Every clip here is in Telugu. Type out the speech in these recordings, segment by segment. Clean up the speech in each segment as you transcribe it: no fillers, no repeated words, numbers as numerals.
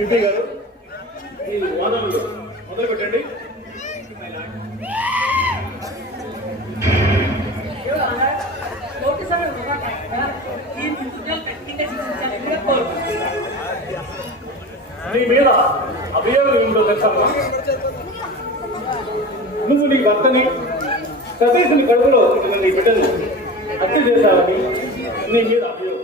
ఎంపీ గారు ఈ వాదనలు మొదలు పెట్టండి. నీ మీద అభియోగం ఏమిటో తెలుసా? నువ్వు నీ భర్తని సతీష్ని కడుపులో నీ బిడ్డను హత్య చేశావని నీ మీద అభియోగం.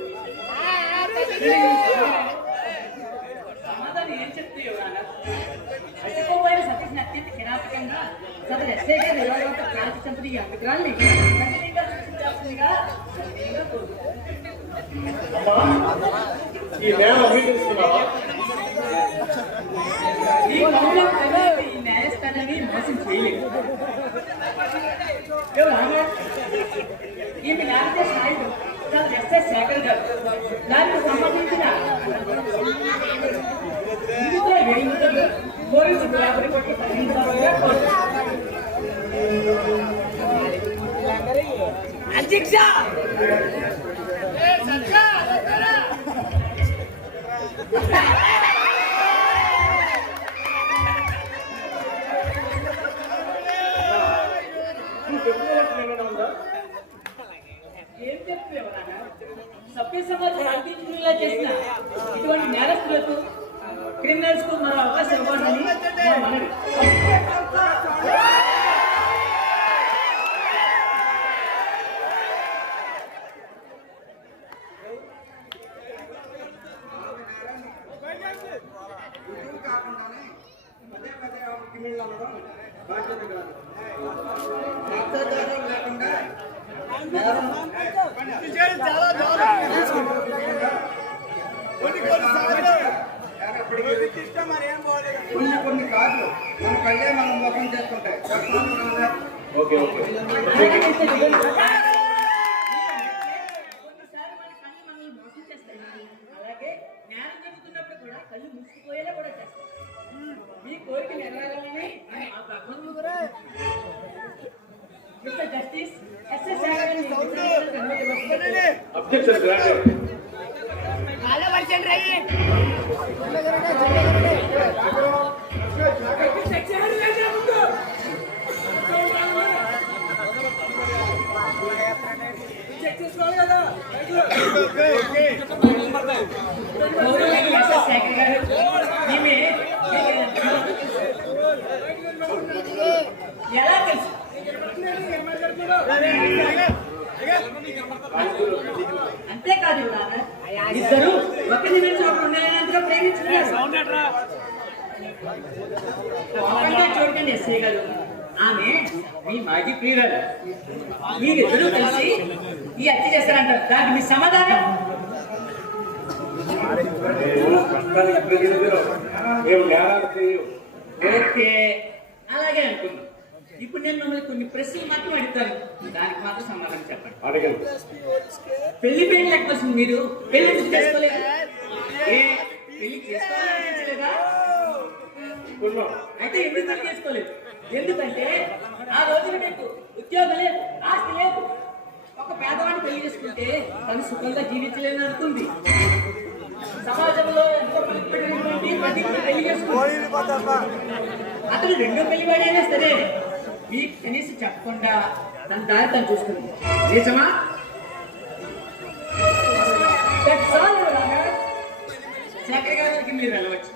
ఈ నేల అంగీకరిస్తున్నావా? ఈ న్యాయస్థానాన్ని మోసం చేయలేదు. ఈమె నాలుగే సాయుడు ఎస్ఎస్ శేఖర్ గారు దానికి సంబంధించిన పోలీసు అధ్యక్ష ఏం చెప్తున్నావు? సభ్య సమాజం అందించేలా చేసిన ఇటువంటి నేరస్తులకు క్రిమినల్స్ కు మరో అవకాశం ఇవ్వాలని మనవి. కొన్ని కార్లు మన కళ్ళే మనం మోసం చేసుకుంటాయి. అలాగే జ్ఞానం జరుగుతున్నప్పుడు కూడా కళ్ళు ముసిపోయేలా కూడా చేస్తాయి. మీ కోరిక నెరవేరాలని మిస్టర్ జస్టిస్ ఎస్ఎస్ ఎలా తెలుసు? అంతేకాదు ఇద్దరు ఒక నిమిషం ఉండేందుకు ప్రేమించుకున్నారు. చూడండి ఎస్ఐ గారు, ఆమె మీ మాజీ ప్రియురాలు. మీరిద్దరూ కలిసి ఈ హత్య చేస్తారంటారు. దానికి మీ సమాధానం? ఓకే, అలాగే అనుకున్నాం. ఇప్పుడు నేను మిమ్మల్ని కొన్ని ప్రశ్నలు మాత్రం అడుగుతాను, దానికి మాత్రం సమాధానం చెప్పండి. పెళ్లి పెళ్లి లేకపోతే మీరు పెళ్లి చేసుకోలేదు? పెళ్లి చేసుకోవాలనిపించలేదా? అయితే ఎందుకు చేసుకోలేదు? ఎందుకంటే ఆ రోజున మీకు ఉద్యోగం లేదు, ఆస్తి లేదు. ఒక పేదవాడిని పెళ్లి చేసుకుంటే తను సుఖంగా జీవించలేని అనుకుంది. సమాజంలో ఎంతో పెళ్లి చేసుకుంది. అతను రెండో పెళ్లి వాడైనా సరే మీకు కనీసం చెప్పకుండా తన దారి తను చూసుకుంది. నిజమా? శేఖర్ గారికి మీరు వెళ్ళవచ్చు.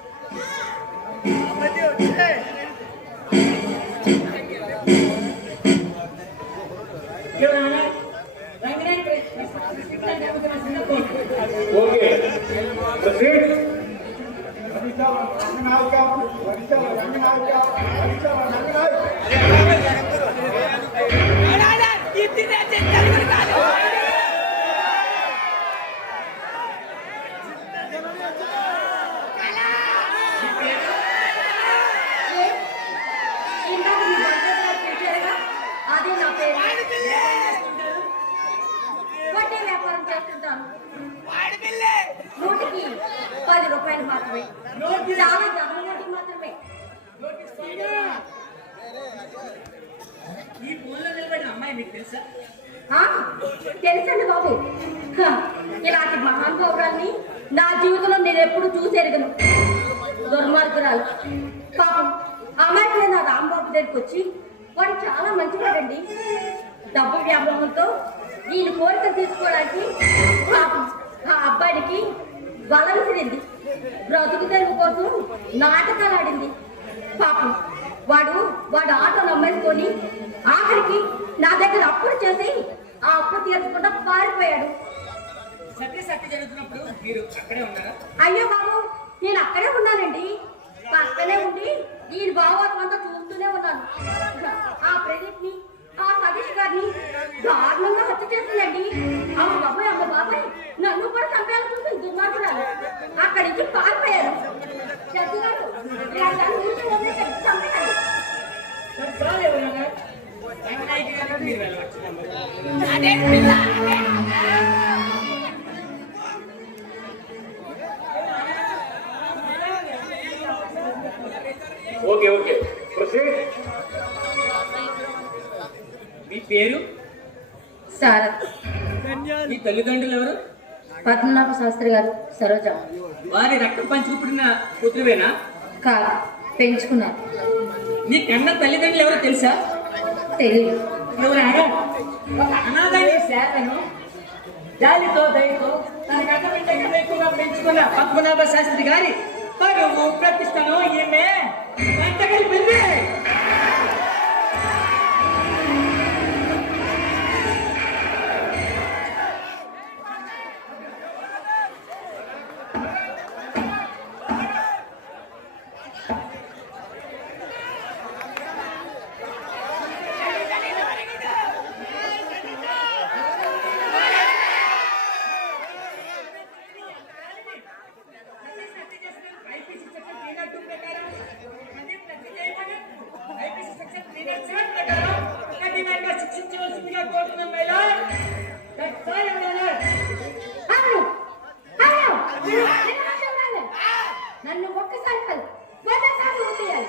ఇందాక మీ భర్త పిలిచారుగా, అదే నా పేరు. వడ్డీ వ్యాపారం చేస్తుంటాను. 100కి 10 రూపాయలు మాత్రమే. చాలా గమనించి మాత్రమే. ఈ ఫోన్లో నిలబడిన అమ్మాయి మీకు తెలుసా? ఆ, తెలుసండి బాబు. హ, ఇలాంటి మహానుభావురాల్ని నా జీవితంలో నేను ఎప్పుడు చూసేరుగను. దుర్మార్గురాలు. పాపం అమ్మాయి నా రాంబాబు దగ్గరికి వచ్చి, వాడు చాలా మంచివాడండి. డబ్బు వ్యామోహంతో ఈయన కోరిక తీసుకోవడానికి పాపం ఆ అబ్బాయికి వల విసిరింది. బ్రతుకు తెరువు కోసం నాటకాలు ఆడింది. పాపం వాడు ఆటో నమ్మేసుకొని ఆఖరికి నా దగ్గర అప్పులు చేసి ఆ అప్పు తీర్చకుండా పారిపోయాడు. సత్య జరుగుతున్నప్పుడు మీరు అక్కడే ఉన్నారా? అయ్యో బాబు, నేను అక్కడే ఉన్నానండి. పక్కనే ఉండి ఈయన భావాత్మ అంతా చూస్తూనే ఉన్నాను. ఆ ప్రదీప్ ని, ఆ సతీష్ గారిని దారుణంగా హత్య చేసిందండి. అమ్మ బాబాయ్ నన్ను కూడా చంపేయాలని చూసింది దుర్మార్గురాలు. అక్కడి నుంచి పారిపోయారు. జడ్జి గారు, ఇలాంటి ఊరికే వదిలేసి చంపేయాలి. చాలు ఎవరన్నా రంగనాయకి గారికి మీరు వెళ్ళవచ్చు. Okay okay proceed. మీ పేరు? సారథ్. మీ తల్లిదండ్రులు ఎవరు? పద్మనాభ శాస్త్రి గారు, సరోజ. వారి రక్తం పంచుకు పుట్టిన పుత్రువేనా? కాదు, పెంచుకున్నారు. మీ కన్న తల్లిదండ్రులు ఎవరో తెలుసా? తెలియదు. ఎవరు? ఒక అనాథాన్ని శాఖను జాలితో దయతో తన కన్న బిడ్డ కన్నా ఎక్కువగా పెంచుకున్న పద్మనాభ శాస్త్రి గారి పరువు ప్రతిష్టను ఈమె అంతగలిపింది. శిక్షించవలసిందిగా కోరుతున్నాం మహిళ. నన్ను ఒక్కసారి కాదు, 100 సార్లు ఊపియాలి.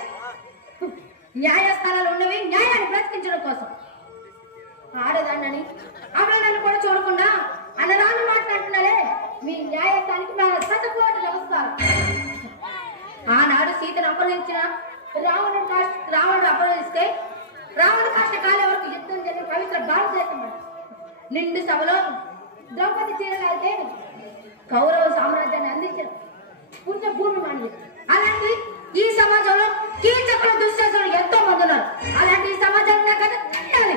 న్యాయస్థానాలు ఉన్నవి న్యాయాన్ని బ్రతికించడం కోసం. ఆడదాన్నని అమ్మాయిని కూడా చూడకుండా అన్నదాన్ని మాట్లాడుతున్నారే, మీ న్యాయస్థానానికి నా శతకోటి నమస్కారం. ఆనాడు సీతను అపహరించిన రావణుడు అపహరిస్తే రావణ కష్టకాలం వరకు యుద్ధం జరిగిన పవిత్ర భారతదేశం నిండు సభలో ద్రౌపది చీరలు అయితే కౌరవ సామ్రాజ్యాన్ని అందించిన పుణ్య భూమి మాని. అలాంటి ఈ సమాజంలో కీచకులు దుశ్శాసనులు ఎంతో మంది ఉన్నారు. అలాంటి ఈ సమాజం కదా తెలియాలి.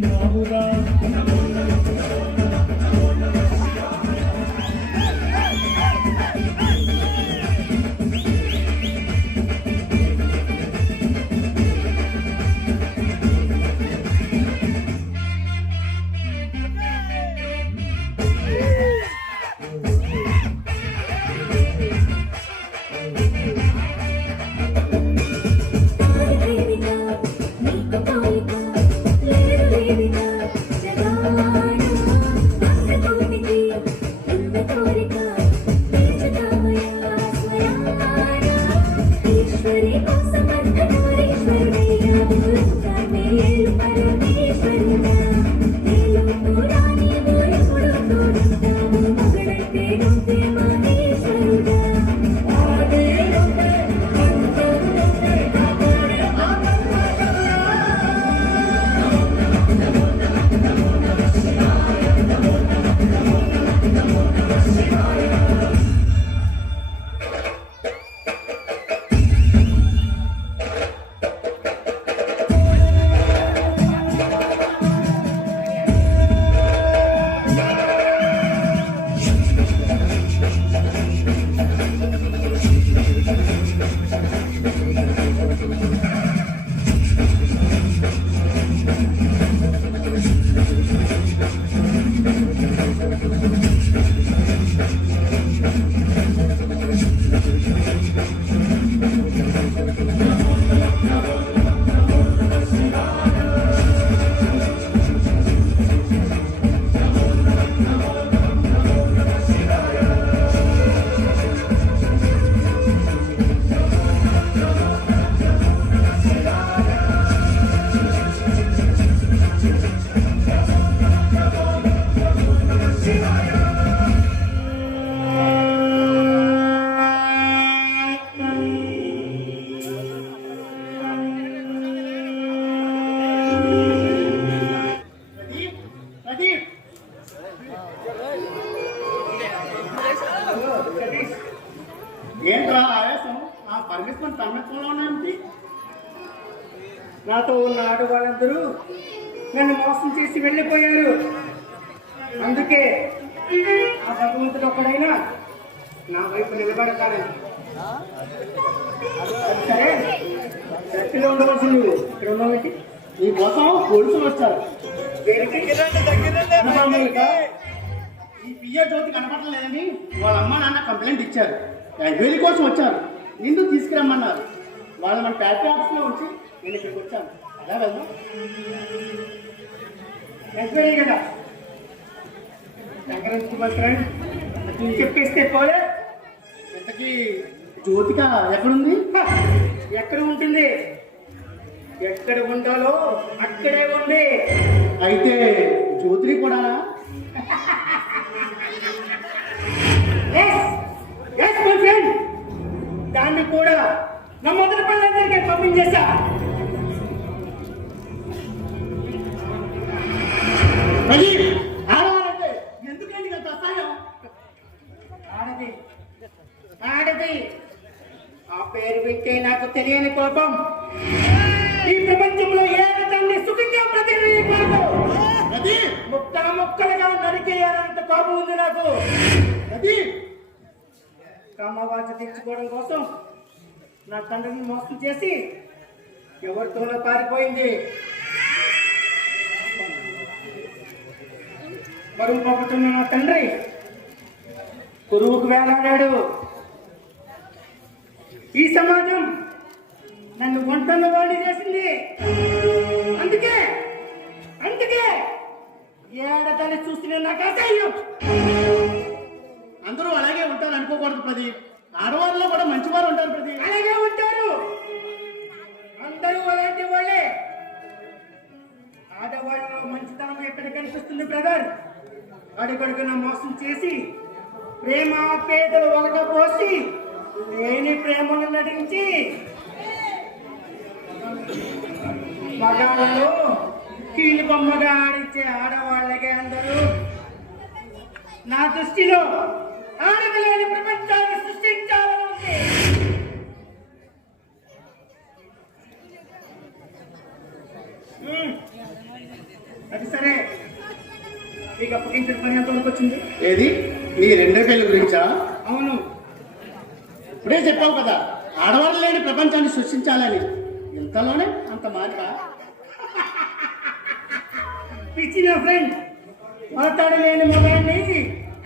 తీరినావురా ఏంట్రా ఆయాసం? ఆ పరమేశ్వరం తన్నత్వంలో ఉన్నాయంటే నాతో ఉన్న ఆడవాళ్ళందరూ నన్ను మోసం చేసి వెళ్ళిపోయారు. అందుకే ఆ భగవంతుడు ఒక్కడైనా నా వైపు నిలబడతాడని. సరే, చర్చిలో ఉండవలసి నువ్వు ఇక్కడ ఉన్నావు. నీ కోసం పోలీసులు వచ్చారు. ఈ పియ్య జ్యోతి కనపడలేదని వాళ్ళ అమ్మ నాన్న కంప్లైంట్ ఇచ్చారు. ఎంక్వైరీ కోసం వచ్చారు. నిన్ను తీసుకురమ్మన్నారు. వాళ్ళు మన ఫ్యాక్టరీ ఆఫీస్లో ఉంచి నేను ఇక్కడికి వచ్చాను. అలా వెళ్దాం. ఎంక్వైరీ కదా చెప్పేస్తే పోలే. ఇంతకీ జ్యోతిక ఎక్కడుంది? ఎక్కడ ఉంటుంది? ఎక్కడ ఉండాలో అక్కడే ఉంది. అయితే జ్యోతిని కూడా దాన్ని కూడా నా మొదటి పనులందరికీ పంపించేశా. ఆడవాలంటే ఎందుకండి అంత అసహ్యం? ఆడది ఆడది ఆ పేరు వింటే నాకు తెలియని కోపం. ఈ ప్రపంచంలో ఏ దాన్ని సుఖంగా ప్రతినిధించకూడదు. ముక్క ముక్కలుగా నరికేయాలంత కోపం ఉంది నాకు. అది కామవాంఛ తెచ్చుకోవడం కోసం నా తండ్రిని మోసం చేసి ఎవరితోనో పారిపోయింది. మరుగు పంపుతున్న నా తండ్రి గురువుకు వేలాడాడు. ఈ సమాజం నన్ను ఒంటన్న వాడిని చేసింది. అందుకే అందుకే ఏడదాన్ని చూసిన నాకు అసహ్యం. అందరూ అలాగే ఉంటారు అనుకోకూడదు ప్రదీప్. ఆడవాళ్ళలో కూడా మంచివారు ఉంటారు ప్రదీప్. అలాగే ఉంటారు. అందరూ అలాంటి వాళ్ళే. ఆడవాళ్ళలో మంచితనం ఎక్కడ కనిపిస్తుంది బ్రదర్? అడుగడుగున మోసం చేసి ప్రేమ పేదలు ఒలకపోసి లేని ప్రేమను నటించి మగాళ్ళలో కీలు బొమ్మగా ఆడించే ఆడవాళ్ళకే అందరూ. నా దృష్టిలో ఆడలేని ప్రపంచాన్ని సృష్టించాలని ఉంది. నీకు అప్పగించిన పని ఎంతవరకు వచ్చింది? ఏది నీ రెండో పెళ్లి గురించా? అవును. ఇప్పుడే చెప్పావు కదా ఆడవాళ్ళు లేని ప్రపంచాన్ని సృష్టించాలని, ఇంతలోనే అంత మాట. పిచ్చి నా ఫ్రెండ్, మాట్లాడు లేని మొగాన్ని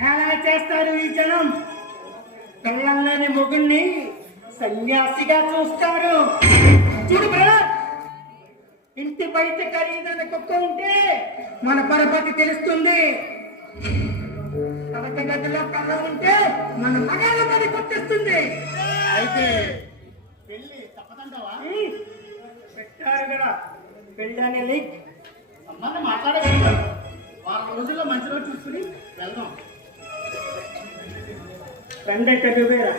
ఎలా చేస్తారు ఈ జనం? పిల్లలు లేని మొగుణ్ణి సన్యాసిగా చూస్తారు. చూడు బ్రదర్, ఇంటి బయట ఖరీదైన కుక్క ఉంటే మన పరపతి తెలుస్తుంది. తరగతి గదిలో కర్ర ఉంటే మన మగాళ్ళ పని గుర్తిస్తుంది. అయితే పెళ్లి తప్పదంటావా? పెట్టారు కదా పెళ్ళి అనే లీక్. సంబంధం మాట్లాడగలుగుతాం. వారం రోజుల్లో మంచి రోజు చూసుకుని వెళ్దాం. ఫ్రెండ్ అంటే నువ్వేరా?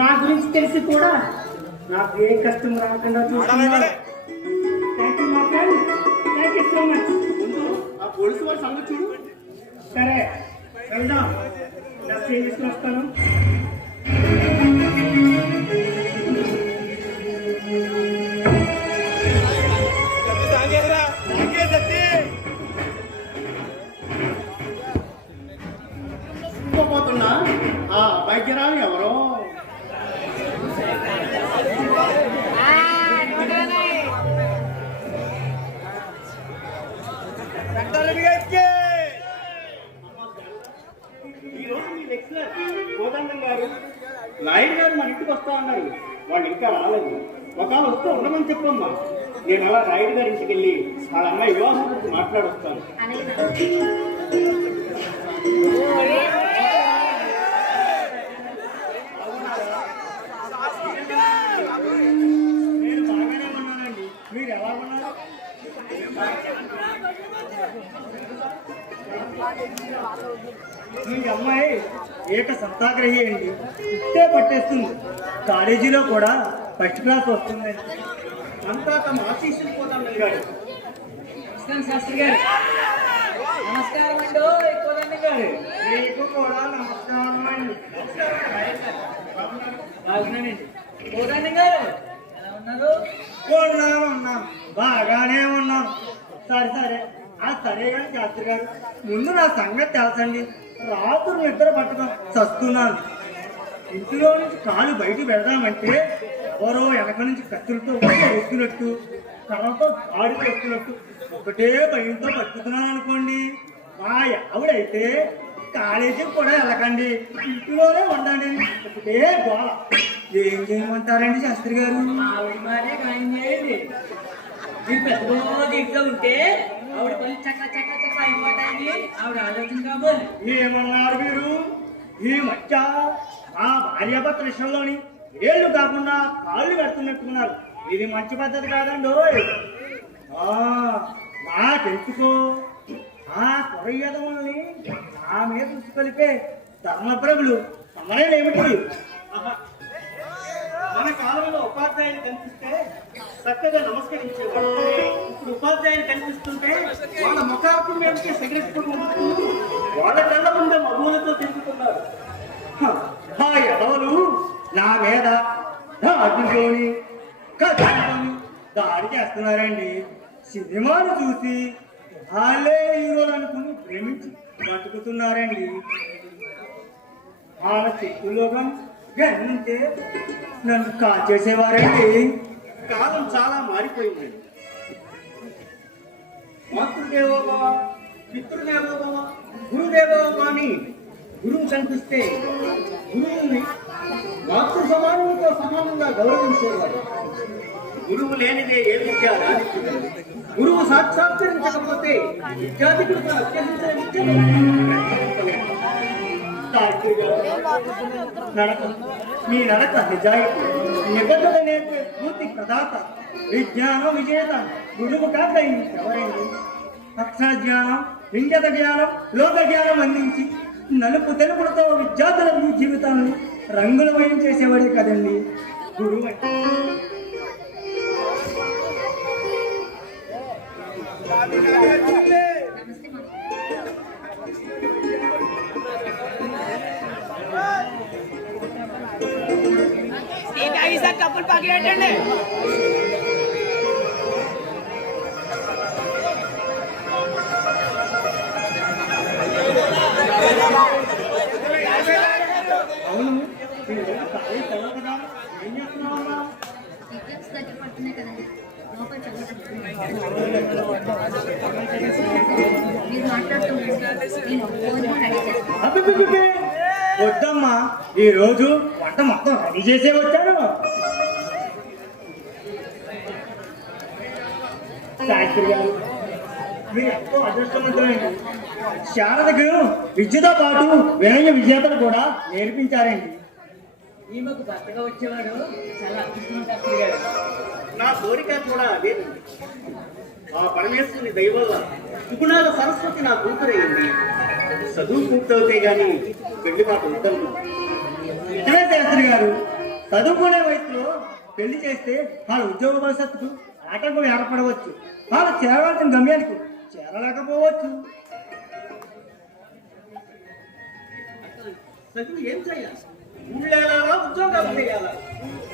నా గురించి తెలిసి కూడా నాకు ఏ కష్టం రాకుండా చూసుకున్నాడు. థ్యాంక్ యూ మా friend, thank you so much. ముందు ఆ పోలీసు వారి సంగతి చూడు. సరే వెళ్దాం. డ్రెస్ చేంజ్ చేసుకుని వస్తాను. పోతున్నా ఆ వైద్యరాలు ఎవరో. ఈరోజు మీ లెక్చరర్ కోదండం గారు, నాయుడు గారు మన ఇంటికి వస్తా అన్నారు. వాళ్ళు ఇంకా రాలేదు. ఒకవేళ వస్తే ఉండమని చెప్పమ్మా. నేను అలా నాయుడు గారి ఇంటికి వెళ్ళి వాళ్ళ అమ్మాయి వివాహం గురించి మాట్లాడొస్తాను. నేను బాగానే ఉన్నానండి. మీరు ఎలా ఉన్నారు? మీ అమ్మాయి ఏక సత్యాగ్రహి అండి. ఇట్టే పట్టేస్తుంది. కాలేజీలో కూడా ఫస్ట్ క్లాస్ వస్తుందండి. అంతా తమ ఆశీస్సులు పోతాను గారు. శాస్త్రి గారు నమస్కారం అండి. కోదండం గారు మీకు కూడా నమస్కారం అండి. బాగున్నానండి. కోదండం గారు ఎలా ఉన్నారు? ఉన్నాం బాగానే ఉన్నాం. సరే సరే కానీ శాస్త్రి గారు, ముందు నా సంగతి తెలుసండి. రాత్రి నిద్ర పట్టడం చస్తున్నాను. ఇంటిలో నుంచి కాలు బయట పెడదామంటే ఎవరో వెనక నుంచి కత్తులతో వస్తున్నట్టు, కర్రతో ఆడి వస్తున్నట్టు ఒకటే భయంతో పట్టుకున్నాను అనుకోండి. మా ఆవిడైతే కాలేజీకి కూడా వెళ్ళకండి, ఇంటిలోనే ఉండండి, ఒకటే గోల. ఏం చేయమంటారండి శాస్త్రి గారు? ఆవిడ మానే ఖాయం చేయండి. మీరు పెద్ద రోజు ఇంట్లో ఉంటే ఆవిడ పని చక్క అయిపోతాయని ఆవిడ ఆలోచన కాబోలు. ఏమన్నారు మీరు? ఈ మధ్య ఆ భార్యాభర్త విషయంలోని ఏళ్ళు కాకుండా కాళ్ళు పెడుతున్నట్టుకున్నారు. ఇది మంచి పద్ధతి కాదండి. నాకెందుకో ఆ కొరయ్యదముల్ని నా మీద కలిపే ధర్మప్రభులు సమరేమిటి? మన కాలంలో ఉపాధ్యాయులు కనిపిస్తే చక్కగా నమస్కరించేవాడు. ఇప్పుడు ఉపాధ్యాయులు కనిపిస్తుంటే వాళ్ళ ముఖాకు మేమకే సెగరెట్టుకుంటూ వాళ్ళ కళ్ళ ముందే మగువులతో తిరుగుతున్నారు. ఆ ఎడవలు నా మీద దాటితోని కథని దాడి చేస్తున్నారండి. సినిమాను చూసి వాళ్ళే హీరోలు అనుకుని ప్రేమించి బతుకుతున్నారండి. వాళ్ళ చెట్టులో గంటే నన్ను కాల్చేసేవారండి. కాలం చాలా మారిపోయిందండి. మాతృదేవోభవ, పితృదేవోభవ, గురుదేవోభవ అని గురువు కనిపిస్తే గురువుని మాతృ సమానంతో సమానంగా గౌరవించేవారు. గురువు లేనిదే ఏ విద్య రాదు. గురువు సాక్షాత్కరించకపోతే విద్యార్థికులకు అత్యధిక విద్య. నడక మీ నడక నిజాయితీ, నిబద్ధత నేర్పే పూర్తి ప్రదాత, విజ్ఞానం విజేత గురువు కాక ఎవరైంది? అక్షర జ్ఞానం, వింగత జ్ఞానం, లోక జ్ఞానం అందించి నలుపు తెలుపులతో విద్యార్థుల జీవితాన్ని రంగులమయం చేసేవాడే కదండి గురువు అంటే. కప్పులు పక్కలేటండి. అవును మీరు కాలేజ్ చదవవు కదా, ఏం చేస్తున్నావమ్మా? ఎగ్జామ్స్ దగ్గర పడుతున్నాయి కదండి, లోపల చదువుకుంటున్నాను. మీరు మాట్లాడుతూ నేను భోజనం రెడీ చేస్తాను. అబ్బబ్బబ్బబ్బే! వద్దమ్మా, ఈ రోజు వంట మొత్తం రెడీ చేసే వచ్చాను. శాస్త్రి గారు, మీరు ఎంతో అదృష్టవంతులండి. శారదకు విద్యతో పాటు వేయ విజేతలు కూడా నేర్పించారండి. ఈమెకు భర్తగా వచ్చేవాడు చాలా అదృష్టవంతుడు గారు. నా కోరిక కూడా అదే. ఆ పరమేశ్వరుని దయ వల్ల సుగుణాల సరస్వతి నా కూతురయ్యింది. చదువు పూర్తవుతే గాని పెళ్లి మాట వద్దను. నిజమే శాస్త్రి గారు, చదువుకునే వయసులో పెళ్లి చేస్తే వాళ్ళ ఉద్యోగ భవిష్యత్తుకు ఆటంకం ఏర్పడవచ్చు, వాళ్ళు చేరవలసిన గమ్యానికి చేరలేకపోవచ్చు. చదువు ఏం చేయాలి? ఊళ్ళేలా ఉద్యోగాలు చేయాలా?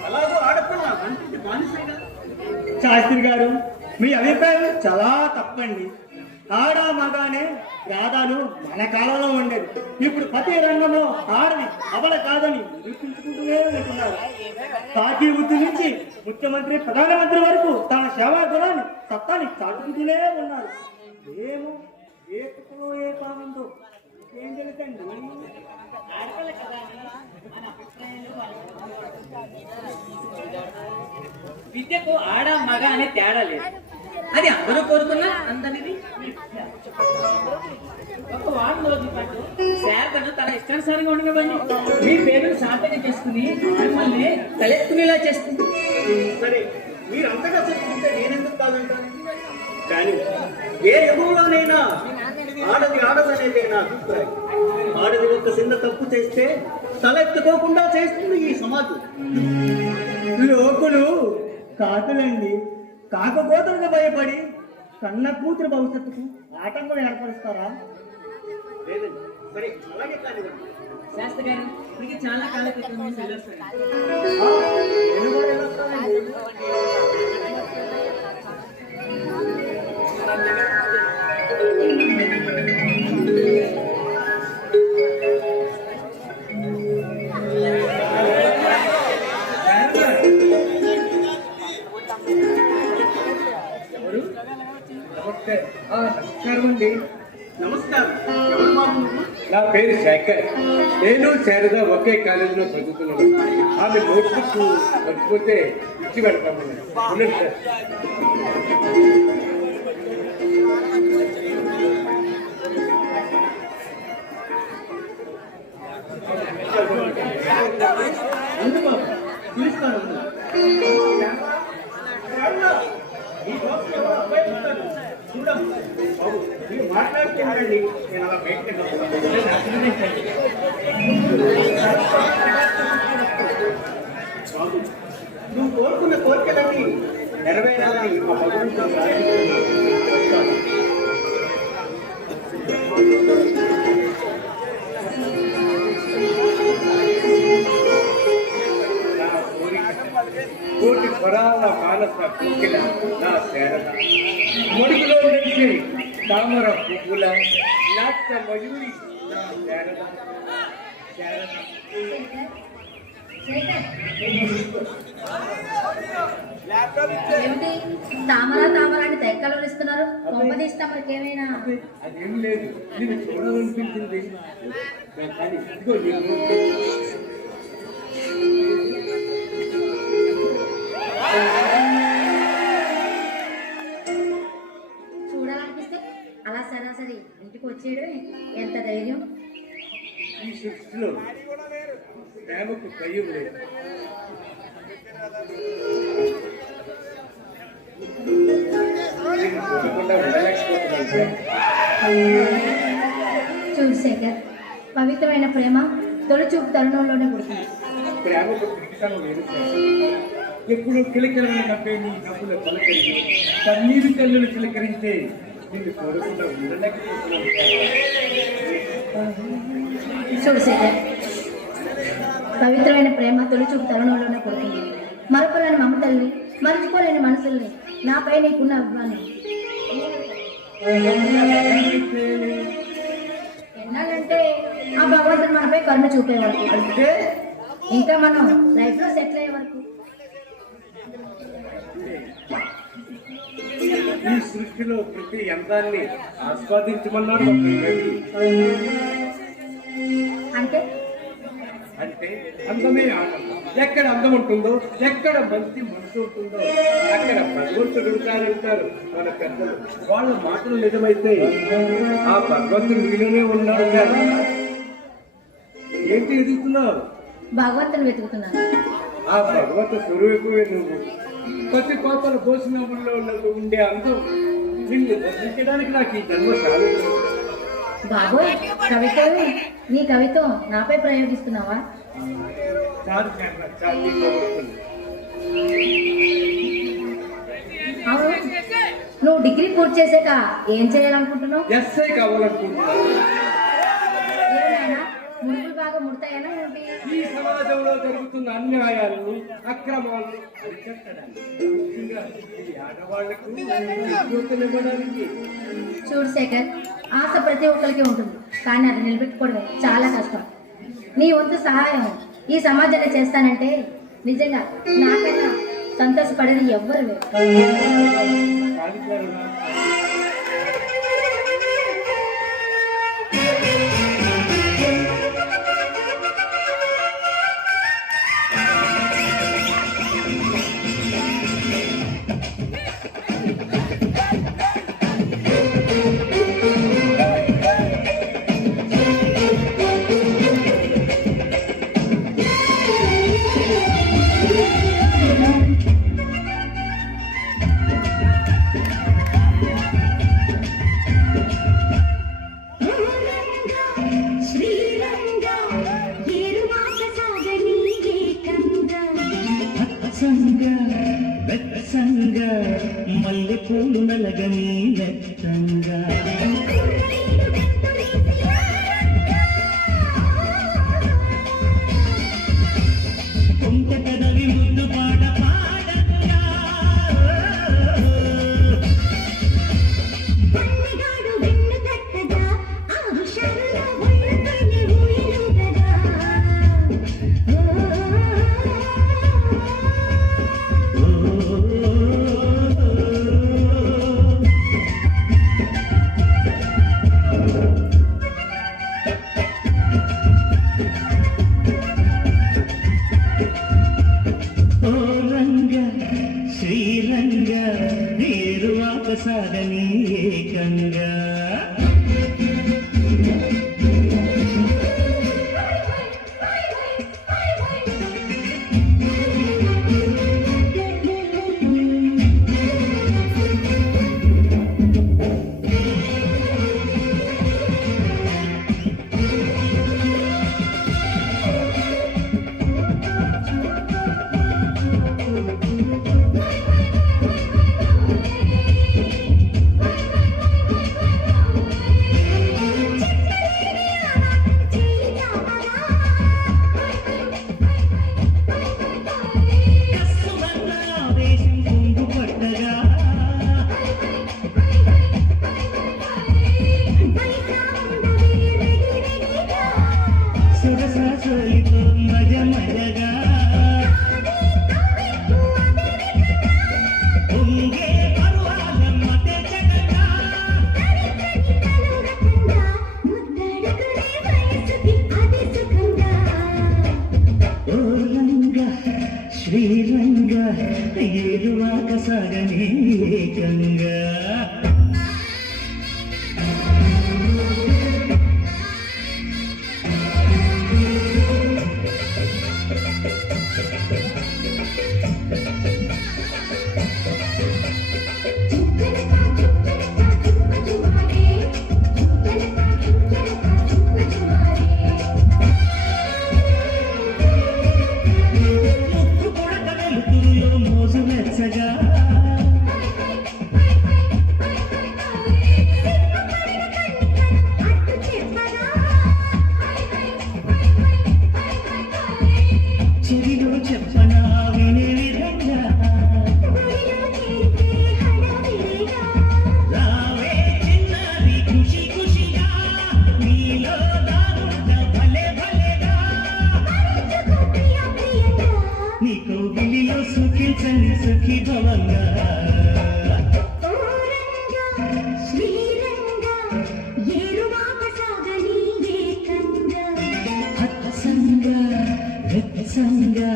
అలాగో ఆడపిల్ల అంటింటి బానిసైనా. శాస్త్రి గారు, మీ అభిప్రాయం చాలా తప్పండి. ఆడ మగానే భేదాలు మన కాలంలో ఉండేది. ఇప్పుడు ప్రతి రంగంలో ఆడని అబల కాదని నిరూపించుకుంటూనే ఉంటున్నారు. కాకి వృత్తి నుంచి ముఖ్యమంత్రి ప్రధానమంత్రి వరకు తన సేవా గుణాన్ని సత్తాన్ని చాటుకుంటూనే ఉన్నారు. ఏమో ఏ కుక్కలో ఏ పాముందో ఏం తెలుసండి. విద్యకు ఆడ మగ అనే తేడా లేదు, అది అందరూ కోరుకున్నా అందరిది. ఒక వారం రోజుల పాటు శారదను తన ఇష్టానుసారంగా ఉండనివ్వండి. మీ పేరును సార్థకం చేసుకుని మిమ్మల్ని తలెత్తుకునేలా చేస్తుంది. సరే, మీరు అంతగా చెప్పుకుంటే నేనెందుకు కాదంటాను? కానీ ఏ యుగంలోనైనా ఆడదనేదే నా అభిప్రాయం. ఆడది ఒక చిన్న తప్పు చేస్తే తలెత్తుకోకుండా చేస్తుంది ఈ సమాజం. లోకులు కాకులండి. కాకపోతలకు భయపడి కన్న కూతురు భవిష్యత్తుకు ఆటంకం ఏర్పరుస్తారా? లేదండి. సరే, అలాగే కానివ్వండి. శాస్త్రి గారు, మీకు చాలా కాల క్రితం నుంచి తెలుస్తుంది. నేను కూడా వెళ్ళొస్తానండి. నమస్కారం అండి. నమస్కారం. ఎవరు బాబు నువ్వు? నా పేరు శేఖర్. నేను శారద ఒకే కాలేజీలో చదువుతున్నాను. ఆమె నోట్బుక్ మర్చిపోతే ఇచ్చి పెడతాము. ఉండండి సార్. ఉంది బాబు, పిలుస్తాను. ఈ బాబు ఎవరో అబ్బాయి ఉంటాడు. చూడమ్మా. బాబు, మీరు మాట్లాడుతుండండి, నేను అలా బయటకు బాబు, నువ్వు కోరుకున్న కోరికలన్నీ నెరవేరాలని మా భగవంతుడు ప్రార్థిస్తున్నాను. కోటి స్వరాల మానస కోకిల నా శారద, మొడుగులో నడిచి తామర పువ్వుల నాట్య మయూరి నా శారద. శారద ఏమిటి తామర తామర అని తెక్కలు ఇస్తున్నారు? కొంపదీసి తమరికి ఏమైనా అదేం లేదు, నేను చూడాలనిపించింది. కానీ ఇదిగో చూడాలనిపిస్తే అలా సరాసరి ఇంటికి వచ్చేయడమే ఎంత ధైర్యం. ఈ సృష్టిలో ప్రేమకు భయం లేదు. నేను చూడకుండా ఉండలేకపోతున్నాను. చూడు శేఖర్, పవిత్రమైన ప్రేమ తొలిచూపు తరుణంలోనే పుడుతుంది. ప్రేమకు పిడికితనం లేదు సార్. ఎప్పుడు కిలకిలని నవ్వే నీ నవ్వుల పలకరించి కన్నీరు కళ్ళను చిలకరించే నిన్ను చూడకుండా ఉండలేకపోతున్నాను. చూడు శేఖర్, పవిత్రమైన ప్రేమ తొలిచూపు తరుణంలోనే పుడుతుంది. మరపులేని మమతల్ని, మరచిపోలేని మనసుల్ని నాపై నీకున్న అభిమానం. వినాలంటే ఆ భగవంతుడు మనపై కరుణ చూపే వరకు, అంటే ఇంకా మనం లైఫ్ లో సెటిల్ అయ్యే వరకు. ఈ సృష్టిలో ప్రతి అందాన్ని ఆస్వాదించమన్నాడు కవి. అంటే అంటే అందమే ఆనందం. ఎక్కడ అందం ఉంటుందో, ఎక్కడ మంచి మనసు ఉంటుందో అక్కడ భగవంతుడు ఉంటారంటారు మన పెద్దలు. వాళ్ళ మాటలు నిజమైతే ఆ భగవంతుడు నీలోనే ఉన్నాడు కదా. ఏంటి ఎదుగుతున్నావు? భగవంతుని వెతుకుతున్నాను. ఆ భగవంతు స్వరూపమే నువ్వు. ప్రతి కోతల భోజనంలో ఉండే అందం నిన్ను వర్ణించడానికి నాకు ఈ జన్మ చాలు. బాబోయ్, కవితలు నీ కవితో నాపై ప్రయోగిస్తున్నావా? చాలు చాలు నీకు వస్తుంది. అవును, నువ్వు డిగ్రీ పూర్తి చేసాక ఏం చేయాలనుకుంటున్నావు? ఎస్ఐ కావాలనుకుంటున్నాను. ఏమైనా ముడుపులు బాగా ముడతాయనా ఏంటి? ఈ సమాజంలో జరుగుతున్న అన్యాయాలను, అక్రమాలను అరికట్టడానికి, ముఖ్యంగా ఈ ఆడవాళ్లకు చేయూతనివ్వడానికి. చూడు శేఖర్, ఆశ ప్రతి ఒక్కరికి ఉంటుంది, కానీ అది నిలబెట్టుకోవడం చాలా కష్టం. నీ వంతు సహాయం ఈ సమాజంలో చేస్తానంటే నిజంగా నాకన్నా సంతోషపడేది ఎవ్వరు లేరు. కాళీకరణ వెచ్చంగా మల్లె పూలు నలగని వెచ్చంగా కొంత కదవి ముద్దు పాట పాడంగా శ్రీరంగా ఏరువాక సాగని ఏకంగా శ్రీరంగా ఏరువాక సాగని ఏకంగా మోజు వెచ్చగా సఖి భవంగా హత్సంగా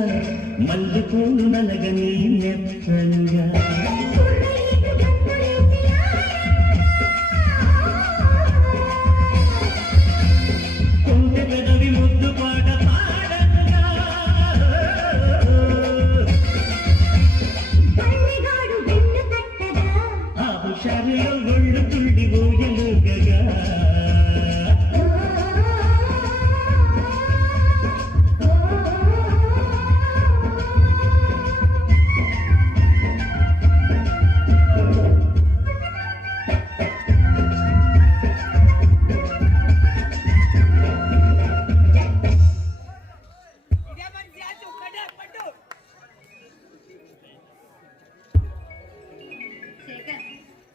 మల్లెపూలు నలగని మెత్తంగా కొంటె పెదవి ముద్దు పాట పాడంగా ఆ హుషారులో ఒళ్ళు తుళ్ళి ఊయలుగగా శేఖర్,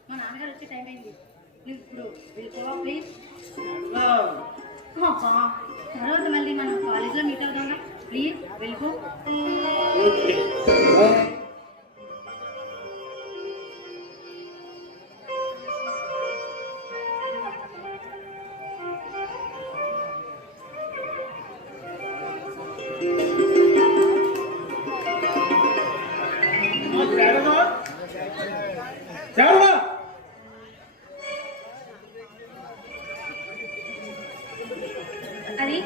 మా నాన్నగారు వచ్చే టైం అయింది. నువ్వు ఇప్పుడు వెళ్ళిపోవా ప్లీజ్. అబ్బా, తర్వాత మళ్ళీ మనం కాలేజ్లో మీట్ అవుదాం. ప్లీజ్ వెళ్ళిపో. శారదా, అది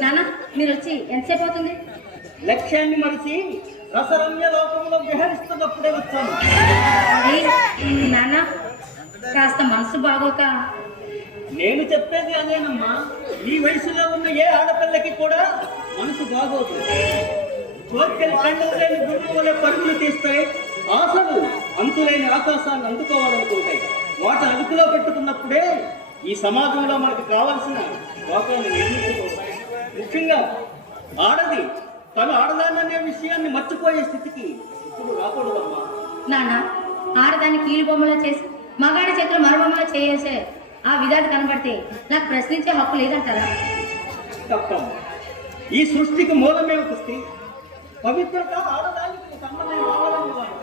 నాన్న మీరు వచ్చి ఎంతసేపు అవుతుంది? లక్ష్యాన్ని మరిచి రసరమ్య లోకంలో విహరిస్తున్నప్పుడే వచ్చాను. అది నాన్న కాస్త మనసు బాగోక. నేను చెప్పేది అదేనమ్మా, ఈ వయసులో ఉన్న ఏ ఆడపిల్లకి కూడా మనసు బాగోదు. కోరికలు కండలు లేని గుండె వలె పరుగులు తీస్తాయి, ఆశలు అంతులేని ఆకాశాన్ని అందుకోవాలనుకుంటాయి. వాటి అదుపులో పెట్టుకున్నప్పుడే ఈ సమాజంలో మనకు కావలసిన లోకాన్ని నిర్మించుకోవాలి. ముఖ్యంగా ఆడది తను ఆడదాననే విషయాన్ని మర్చిపోయే స్థితికి ఇప్పుడు రాకూడదమ్మా. నాన్న ఆడదాన్ని కీలు బొమ్మలో చేసి మగాడి చేతులు మరబొమ్మలో చేసే ఆ విధాలు కనబడితే నాకు ప్రశ్నించే హక్కు లేదంటారా? తప్పమ్మా, ఈ సృష్టికి మూలమే ఒక స్త్రీ. పవిత్రత ఆడదానికి సంబంధం కావాలని వారు.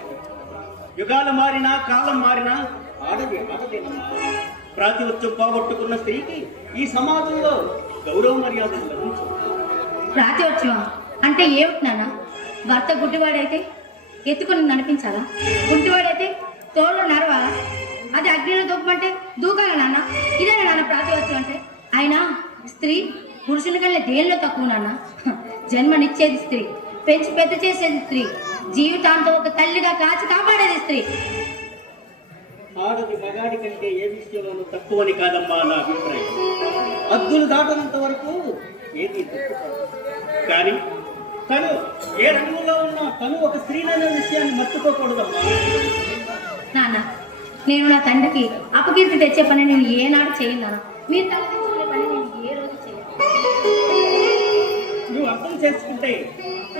యుగాలు మారినా కాలం మారినా ఆడదేనమ్మా. ప్రాతివత్యం పోగొట్టుకున్న స్త్రీకి ఈ సమాజంలో గౌరవ మర్యాదలు లభించవు. ప్రాతివత్యం అంటే ఏమిటి నాన్న? భర్త గుడ్డివాడైతే ఎత్తుకుని నడిపించాలా? గుడ్డివాడైతే తోడు నడవాలా? అది అగ్నిలో దూకమంటే దూకాలా నాన్న? ఇదేనా నాన్న ప్రాతివత్యం అంటే? అయినా స్త్రీ పురుషుని కన్నా దేనిలో తక్కువ నాన్న? జన్మనిచ్చేది స్త్రీ, పెంచి పెద్ద చేసేది స్త్రీ, జీవితాంతం ఒక తల్లిగా కాచి కాపాడేది స్త్రీ. ఆడది మగాడి కంటే ఏ విషయంలోనూ తక్కువని కాదమ్మా నా అభిప్రాయం. హద్దులు దాటనంత వరకు ఏది తప్పు కాదు. కానీ తను ఏ రంగంలో ఉన్నా తను ఒక స్త్రీననే విషయాన్ని మర్చిపోకూడదమ్మా. నాన్న నేను నా తండ్రికి అపకీర్తి తెచ్చే పని నేను ఏనాడు చేయను నాన్న. మీరు తలపించుకునే పని నేను ఏ రోజు చేయను. నువ్వు అర్థం చేసుకుంటే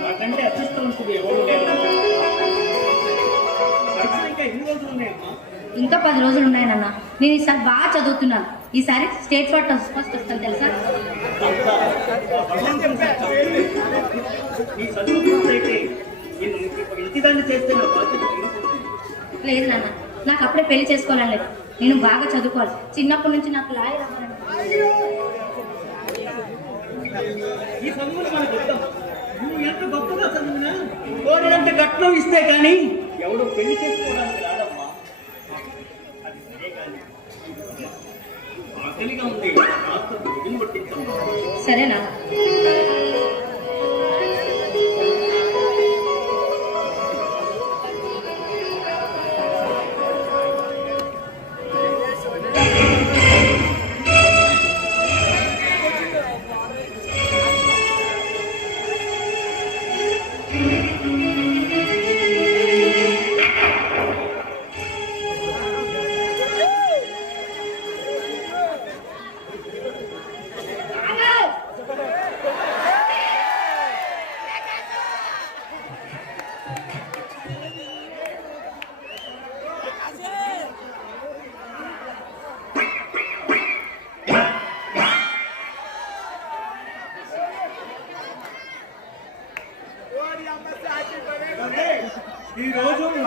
నాకంటే అదృష్టవంతుడు ఎవరు లేరు. పరీక్షలు ఇంకా ఎన్ని రోజులు ఉన్నాయమ్మా? ఇంకా 10 రోజులు ఉన్నాయి నాన్న. నేను ఈసారి బాగా చదువుతున్నాను. ఈసారి స్టేట్ ఫస్ట్ వస్తాను తెలుసా? నీ చదువు పూర్తయితే నేను ఇంటిదాన్ని చేస్తే నా బాధ్యత తీరుతుంది. లేదు నాన్న, నాకు అప్పుడే పెళ్లి చేసుకోవాలని లేదు. నేను బాగా చదువుకోవాలి. చిన్నప్పటి నుంచి నాకు లాయర్ అవ్వాలని. ఈ చదువులు మనకు వద్దాం. నువ్వు ఎంత గొప్పగా చదివినా కోరినంత కట్నం ఇస్తే కానీ ఎవడో పెళ్లి చేసుకోవడానికి రాదమ్మా. అది సరే కానీ ఆకలిగా ఉంది, మాత్రం భోజనం పట్టించమ్మా. సరేనా?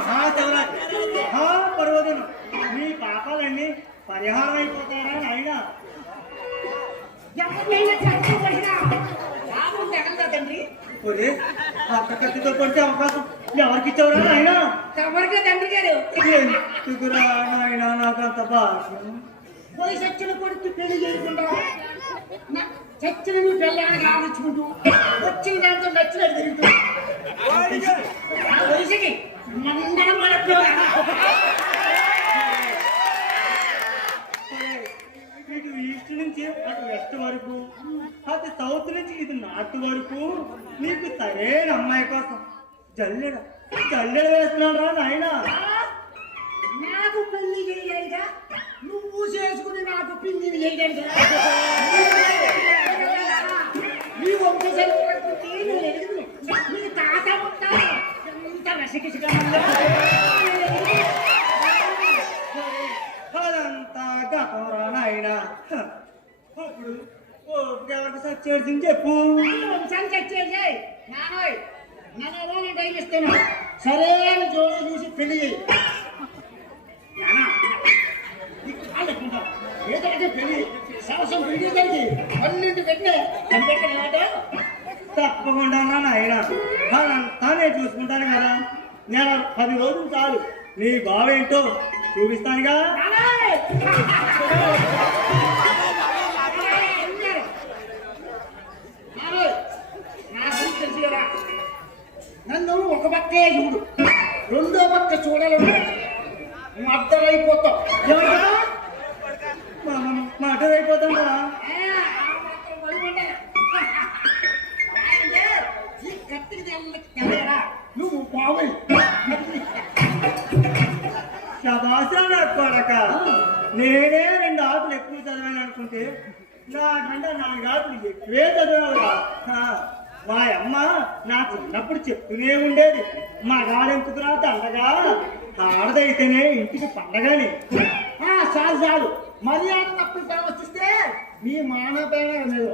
మహాశివరాత్రి మహాపర్వదినం మీ పాపాలన్నీ పరిహారం అయిపోతారా నాయన? ఎవరినైనా చచ్చిపోయినా లాభం తగలదా తండ్రి? ఒరే అక్క కత్తితో కొడితే అవకాశం ఎవరికి ఇచ్చావురా నాయన? ఎవరికే తండ్రి గారు ఎందుకురా నాయన నాకంత భాష? పోయి చచ్చిన కొడుకు పెళ్లి చేయకుండా చచ్చిన నువ్వు పెళ్ళానికి ఆలోచుకుంటూ వచ్చిన దాంతో నచ్చినట్టు తిరుగుతూ వయసుకి మందరం ఇటు ఈస్ట్ నుంచి అటు వెస్ట్ వరకు అటు సౌత్ నుంచి ఇటు నార్త్ వరకు నీకు సరైన అమ్మాయి కోసం జల్లెడ వేస్తున్నాడు రా నాయన. నాకు పెళ్లి చేయాలిగా నువ్వు చేసుకుని నాకు పిండిని చేయడానికి నీ వంశ చరిత్రకి నీ తాత ముట్ట ఎంత రసికిసిగా అదంతా గతం రా నాయన. అప్పుడు ఎవరికి సచ్చేసింది చెప్పు. వంశాన్ని చచ్చేది నానోయ్ నన్ను నేను టైం ఇస్తాను సరైన జోడు చూసి పెళ్లి చేయి నానా నీకు కాళ్ళు ఎక్కుంటావు ఏదంటే పెళ్లి సంవత్సరం పెళ్లి జరిగి 12 పెట్టిన కనిపెట్టలేదా? తప్పకుండా రా నాయన. అదంతా నేను చూసుకుంటాను కదా. నేను 10 రోజులు చాలు నీ బావేంటో చూపిస్తానుగా. నన్ను ఒక పక్కే చూడు రెండో పక్క చూడాలి నువ్వు అర్థమైపోతావు మాట అయిపోతాడా? నువ్వు బాబు శబాసన కొడక. నేనే 2 ఆకులు ఎక్కువ చదివాను అనుకుంటే నాకంటే 4 ఆకులు ఎక్కువే చదివావురా. మా అమ్మ నా చిన్నప్పుడు చెప్తూనే ఉండేది మగాడెంపుకురా దండగా ఆడదైతేనే ఇంటికి పండగని. చాలు చాలు మర్యాద తప్పుడు ప్రవర్తిస్తే మీ మానవైన మీరు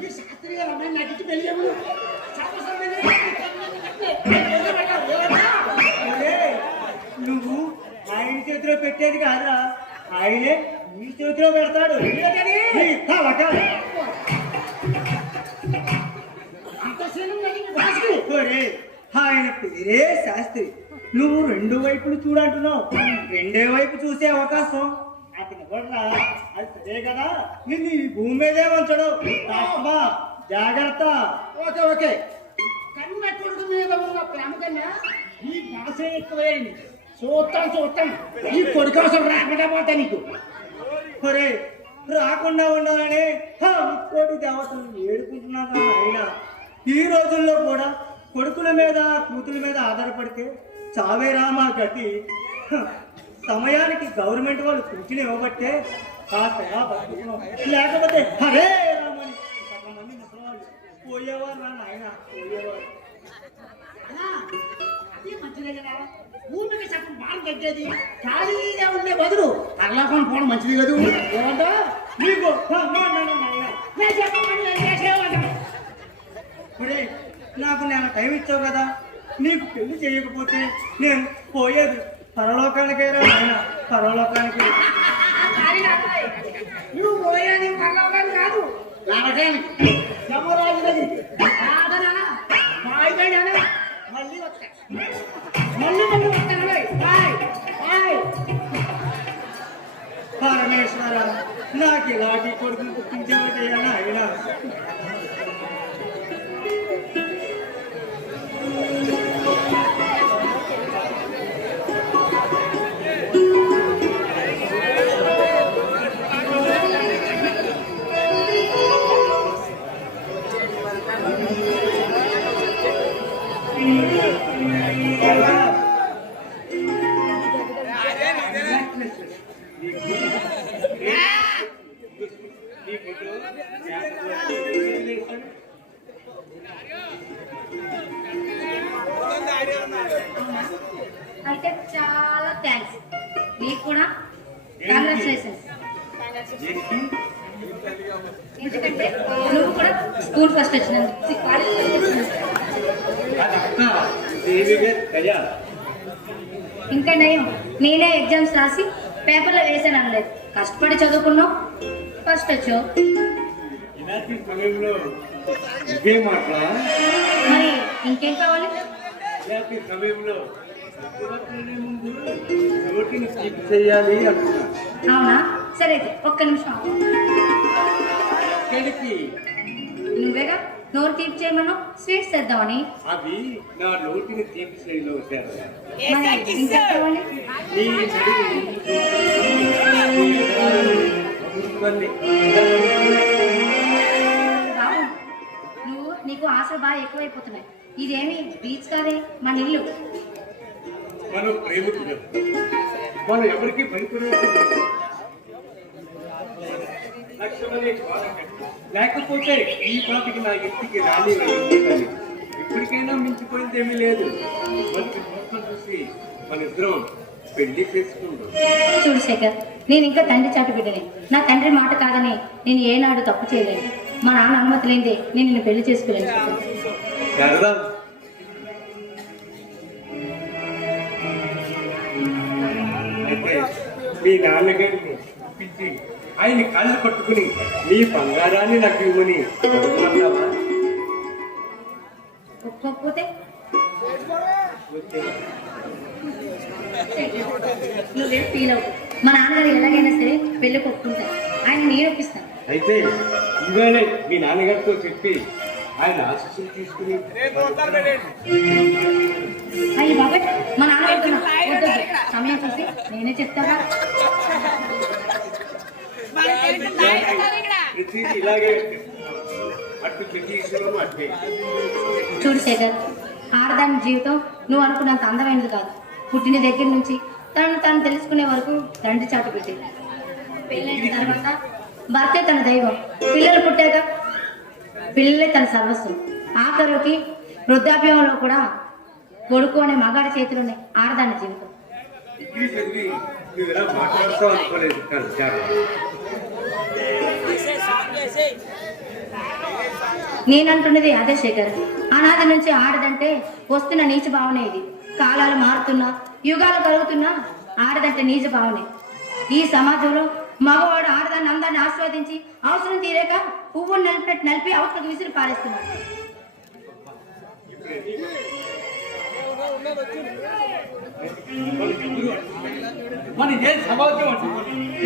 ఈ శాస్త్రి గారు అమ్మాయి నటించి పెళ్ళాము నువ్వు ఆయన చేతిలో పెట్టేది కాదురా, ఆయనే నీ చేతిలో పెడతాడు. నీ తలక. ఒరే, ఆయన పేరే శాస్త్రి. నువ్వు 2 వైపులు చూడంటున్నావు. 2 వైపు చూసే అవకాశం అతను కూడా అది సరే కదా. నిన్ను ఈ భూమి మీదే ఉంచడు. తప్ప జాగ్రత్త. ఓకే ఓకే కన్న కొడుకు మీద ఉన్న ప్రేమ కన్నా ఈ భాష ఎక్కువైంది. చూస్తాను ఈ కొడుకు అవసరం రాకుండా పోతా నీకు. ఒరే, రాకుండా ఉండాలని కోటి దేవతలు ఏడుకుంటున్నాను ఆయన. ఈ రోజుల్లో కూడా కొడుకుల మీద కూతుల మీద ఆధారపడితే చావేరా మా గతి. సమయానికి గవర్నమెంట్ వాళ్ళు పింఛను ఇవ్వబట్టే కాస్త బతుకుతున్నాం. లేకపోతే హరే రామని 10 మంది ముసలివాళ్ళు పోయేవారు నా నాయన పోయేవారు. అది మంచిదే కదా భూమికి సగం బాగా తగ్గేది ఖాళీగా ఉండే బదులు తరలాకొని పోవడం మంచిది కదా. ఏమంటా నీకు నాకు నేను టైం ఇచ్చావు కదా. నీకు పెళ్లి చేయకపోతే నేను పోయేది పరలోకానికే రా నాయన, పరలోకానికి. నువ్వు పోయేది పరలోకానికి కాదు నరకానికి. యమరాజు దగ్గరికి మళ్ళీ వస్తా మళ్ళీ వస్తాను. పరమేశ్వర, నాకు ఇలాంటి కొడుకుని పుట్టించేవాడయ్యా నాయన. కూడా కంగ్రాచులేషన్స్. దీనికి ఎందుకంటే నువ్వు కూడా స్కూల్ ఫస్ట్ వచ్చినందుకు, కాలేజ్ ఫస్ట్ వచ్చినందుకు. అది అక్క దేవిగా దయా. ఇంకా నయం, నేనే ఎగ్జామ్స్ రాసి పేపర్లో వేసాను అనలేదు. కష్టపడి చదువుకున్నావు, ఫస్ట్ వచ్చావు. ఇలాంటి సమయంలో ఇదే మాట్లా మరి ఇంకేం కావాలి? ఇలాంటి సమయంలో చదువుకునే ముందు నోటిని తీపి చేయాలి అంటున్నా. అవునా, సరే అయితే ఒక్క నిమిషం ఆగు. ఇక్కడికి నువ్వేగా నోరు తీపి చేయమను, స్వీట్స్ తెద్దామని. అవి నా నోటిని తీపి చేయలో వచ్చారు. మరి ఇంకేం కావాలి? నీ నడుము బాబు, నీకు ఆశలు బాగా ఎక్కువైపోతున్నాయి. ఇదేమి బీచ్ కాదే, మన ఇల్లు. మనం ప్రేమికులం, మనం ఎవరికి భయపడలేదు. లేకపోతే ఈ పాటికి నా ఇంటికి రాని ఉండేదని. ఇప్పటికైనా మించిపోయింది ఏమీ లేదు. మంచి మొత్తం చూసి మన ఇద్దరం పెళ్లి చేసుకుందాం. చూడు శేఖర్, నేను ఇంకా తండ్రి చాటు బిడ్డని. నా తండ్రి మాట కాదని నేను ఏనాడు తప్పు చేయలేను. మా నాన్న అనుమతి లేనిదే నేను నిన్ను పెళ్లి చేసుకోలేను. సరదా అయితే మీ నాన్నగారిని ఒప్పించి ఆయన కాళ్ళు పట్టుకుని నీ బంగారాన్ని నాకు ఇవ్వని అడుగుతున్నావా? ఒప్పుకోకపోతే నువ్వేం ఫీల్ అవ్వు. మా నాన్నగారు ఎలాగైనా సరే పెళ్ళికి ఒప్పుకుంటారు. ఆయన నేను ఒప్పిస్తాను. అయితే ఇవాళే మీ నాన్నగారితో చెప్పి ఆయన ఆశీస్సులు తీసుకుని అయ్యి బాబాయ్, మా నాన్న వెళ్తున్నా. సమయం చూసి నేనే చెప్తాగా. ప్రతిదీ ఇలాగే అటు ప్రతి విషయంలోనూ అట్టే. చూడు శేఖర్, ఆడదాని జీవితం నువ్వు అనుకున్నంత అందమైనది కాదు. పుట్టిన దగ్గర నుంచి తను తెలుసుకునే వరకు తండ్రి చాటు పెట్టి, పెళ్ళైన తర్వాత భర్తే తన దైవం, పిల్లలు పుట్టాక పిల్లలే తన సర్వస్వం. ఆఖరికి వృద్ధాప్యంలో కూడా కొడుకు అనే మగాడి చేతిలోనే ఆడదాని జీవితం. డిగ్రీ చదివి నువ్వు ఇలా మాట్లాడుతావు అనుకోలేదు. నేనంటున్నది అదే శేఖర్. అనాది నుంచి ఆడదంటే వస్తున్న నీచ భావనే ఇది. కాలాలు మారుతున్నా, యుగాలు కలుగుతున్నా ఆడదంటే నీచ భావనే. ఈ సమాజంలో మగవాడు ఆడదాన్ని అందరిని ఆస్వాదించి అవసరం తీరేక పువ్వును నలిపినట్టు నలిపి అవసరం విసిరి పారేస్తున్నాడు. మన ఏ సమాజం అంటే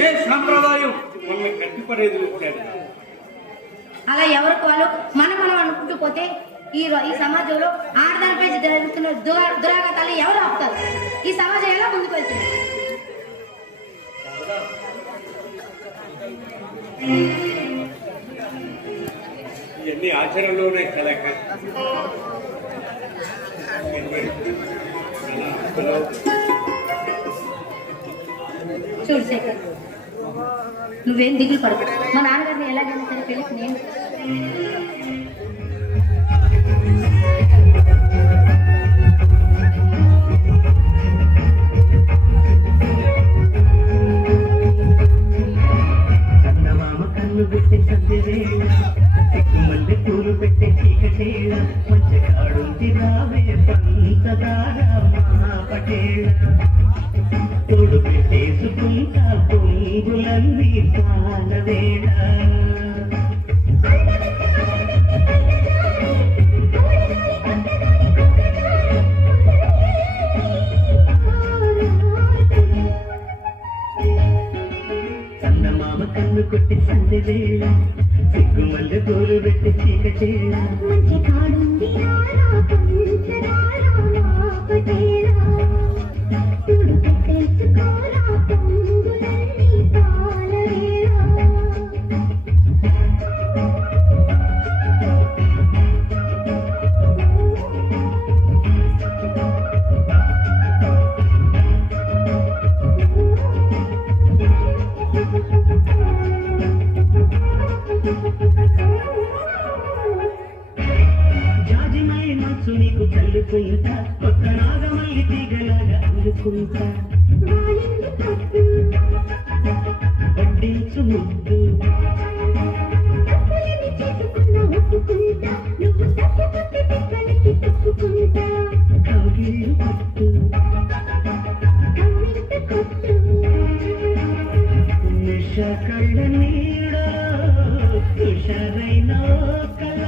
ఏ సాంప్రదాయం మన కట్టిపడేది లేదు. అలా ఎవరికి వాళ్ళు మనం అనుకుంటూ పోతే ఈ సమాజంలో ఆడదానిపై జరుగుతున్న దురాఘాతాలు ఎవరు ఆపుతారు? ఈ సమాజం ఎలా ముందుకు వెళ్తుంది? ఇవన్నీ ఆచరణలోనే చాలా చూడు శేఖర్, నువ్వేం దిగులు పడకు. మా నాన్నగారిని ఎలాగైనా సరే పెళ్ళికి నేను పెట్టే సద్దెవేళ మల్లె పూలు పెట్టే చీకటేళ మంచకాడుంది రావే పంచదార మహాపటేళ తోడు పెట్టేసుకుంటా పొంగులన్నీ పాలవేళ చందమామ కన్ను కొట్టి సందెవేళ సిగ్గు మల్లె పూలు పెట్టి చీకటేళ మంచి కాడుంది జాజిమై మనసు నీకు చల్లుకుంటా కొత్త నాగమల్లి తీగలాగా అందుకుంటా కళ్ళ నీడ హుషారైన కళ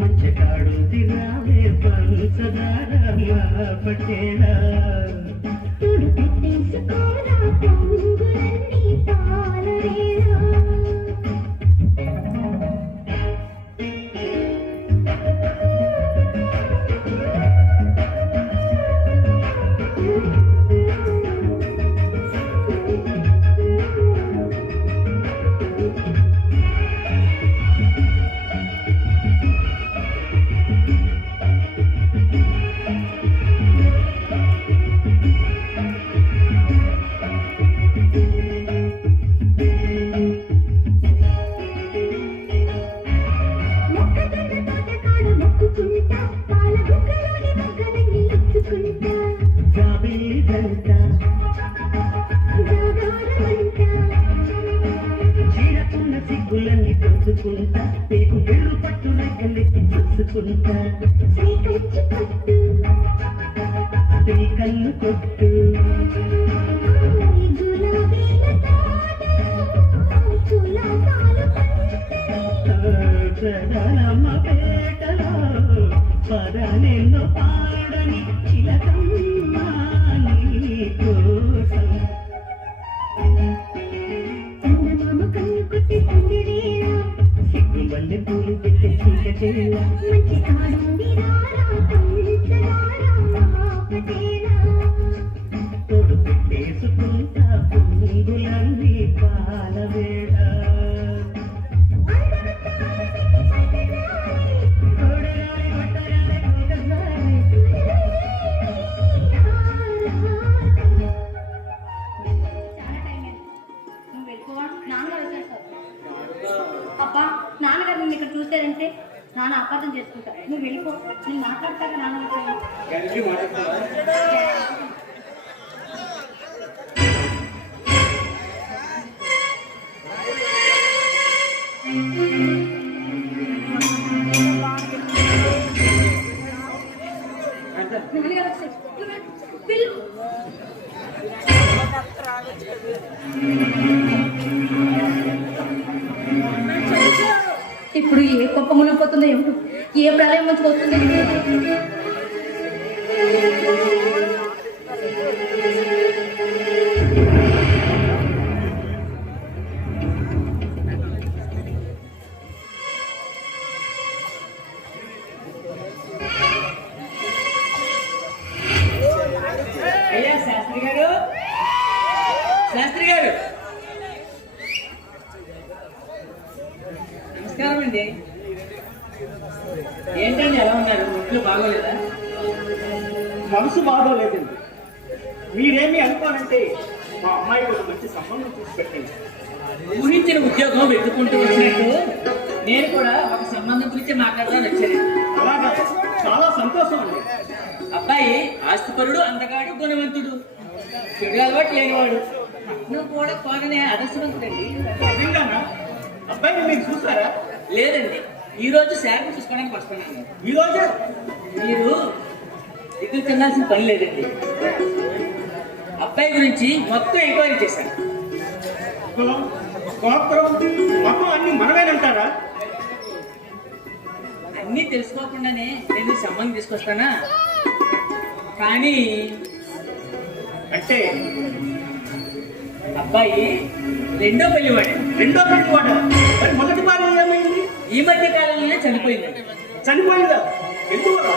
మంచకాడు తిరావే పంచదార పటేలా చీరకున్న సిగ్గులన్నీ పంచుకుంటా పేకు పెళ్ళు పట్టు రెక్కలెత్తి చూసుకుంటా స్త్రీ కన్ను కొట్టు ప్రధానమ్మ పేటలో పదనెన్నో పాడని చిలకమ్మ నీ కోసం సిగ్గు మల్లె పూలు పెట్టి చీకటేలా తోడు పెట్టేసుకుంటా పొంగులన్నీ పాలవేళ అబ్బా నాన్నగారు నిన్ను ఇక్కడ చూసారంటే నాన్న అపార్థం చేసుకుంటా. నువ్వు వెళ్ళిపో, నేను మాట్లాడతాగా నాన్నగారు. కలిసి మాట్లాడుతున్నా నాన్నగారు వచ్చారు. వెళ్ళు. ఇప్పుడు ఏ గొప్ప మునిగిపోతుందో ఏమిటో, ఏ ప్రళయం మంచి వస్తుందో ఏమిటో. అయ్యా శాస్త్రి గారు, శాస్త్రి గారు, నమస్కారం అండి. ఏంటండి ఎలా ఉన్నారు? ఒంట్లో బాగోలేదా? మనసు బాగోలేదండి. మీరేమి అనుకోనంటే మా అమ్మాయికి ఒక మంచి సంబంధం చూసి పెట్టండి. ఊహించిన ఉద్యోగం వెతుక్కుంటూ వచ్చినట్టు నేను కూడా ఒక సంబంధం గురించి మాట్లాడదాని వచ్చాను. అలాగా, చాలా సంతోషం అండి. అబ్బాయి ఆస్తిపరుడు, అందగాడు, గుణవంతుడు, చెడు అలవాటు లేనివాడు. నువ్వు కూడా కోరనే ఆదర్శవంతుడండి. నిజంగానా? అబ్బాయిని మీరు చూసారా? లేదండి, ఈ రోజు శారీ చూసుకోవడానికి వస్తున్నాను. ఈ రోజే? మీరు ఎదురు తినాల్సిన పని లేదండి. అబ్బాయి గురించి మొత్తం ఎంక్వైరీ చేశాను. కులం, గోత్రం, మతం అన్ని మనమేనంటారా? అన్నీ తెలుసుకోకుండానే నేను ఈ సంబంధం తీసుకొస్తానా? కానీ అంటే అబ్బాయి రెండో పెళ్లివాడే. రెండో పెళ్లి వాడ? మరి మొదటి భార్య ఏమైంది? ఈ మధ్య కాలంలోనే చనిపోయింది. చనిపోయిందా? ఎందుకు?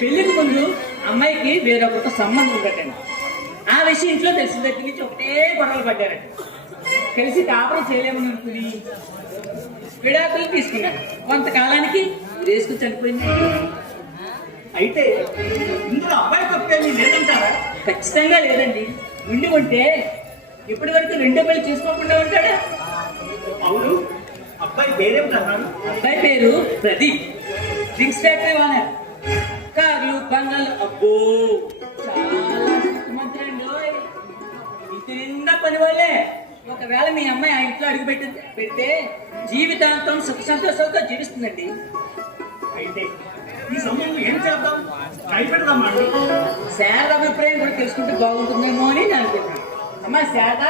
పెళ్లికి ముందు అమ్మాయికి వేరొకరితో సంబంధం ఉందటండి. ఆ విషయం ఇంట్లో తెలిసిన దగ్గర నుంచి ఒకటే గొడవలు పడ్డారట. కలిసి కాపురం చేయలేమని అనుకుని విడాకులు తీసుకున్నాడు. కొంతకాలానికి రేసుకు చనిపోయింది. అయితే ఇందులో అబ్బాయి తప్పేమీ లేదంటారా? ఖచ్చితంగా లేదండి. ఉండి ఉంటే ఇప్పటి వరకు రెండో పెళ్లి చేసుకోకుండా ఉంటాడా? అవును. అబ్బాయి పేరేం ప్రధానం? అబ్బాయి పేరు ప్రదీప్, డ్రింక్స్ ఫ్యాక్టరీ ఓనర్. కార్లు, బంగాలు, అబ్బో చాలా మంత్రి అండి. పని వాళ్ళే. ఒకవేళ మీ అమ్మాయి ఆ ఇంట్లో అడుగు పెడితే జీవితాంతం సుఖ సంతోషాలతో జీవిస్తుందండి. అయితే ఈ సమయంలో ఏం చేద్దాం? భయపెడదామా అండి? శారద అభిప్రాయం కూడా తెలుసుకుంటే బాగుంటుందేమో అని నేను అనుకుంటున్నాను. అమ్మా శారద,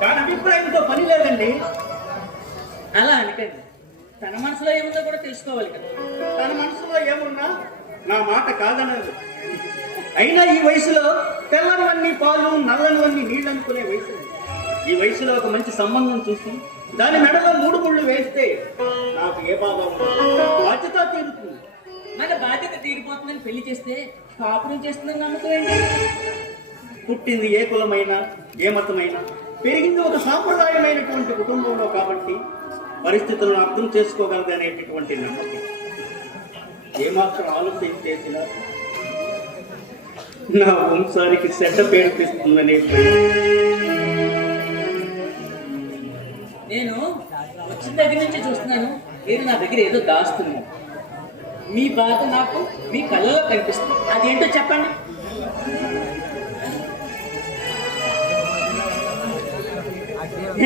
దాని అభిప్రాయంతో పని లేదండి. అలా అనకండి. తన మనసులో ఏముందో కూడా తెలుసుకోవాలి కదా. తన మనసులో ఏమున్నా నా మాట కాదనదు. అయినా ఈ వయసులో తెల్లనివన్నీ పాలు, నల్లనివన్నీ నీళ్ళు అనుకునే వయసు. ఈ వయసులో ఒక మంచి సంబంధం చూసి దాని మెడలో 3 ముళ్ళు వేస్తే నాకు ఏ బాధ ఉండదు. బాధ్యత తీరుతుంది. మన బాధ్యత తీరిపోతుందని పెళ్లి చేస్తే కాపురం చేస్తుందని నమ్మకం ఏంటి? పుట్టింది ఏ కులమైనా ఏ మతమైనా, పెరిగింది ఒక సాంప్రదాయమైనటువంటి కుటుంబంలో కాబట్టి పరిస్థితులను అర్థం చేసుకోగలదనేటటువంటి నమ్మకం. ఏమాత్రం ఆలోచన చేసినా నా వంశానికి చెడ్డ పేరు తెస్తుందనే నేను వచ్చిన దగ్గర నుంచి చూస్తున్నాను, మీరు నా దగ్గర ఏదో దాస్తున్నారు. మీ బాధ నాకు మీ కళ్ళలో కనిపిస్తుంది. అదేంటో చెప్పండి.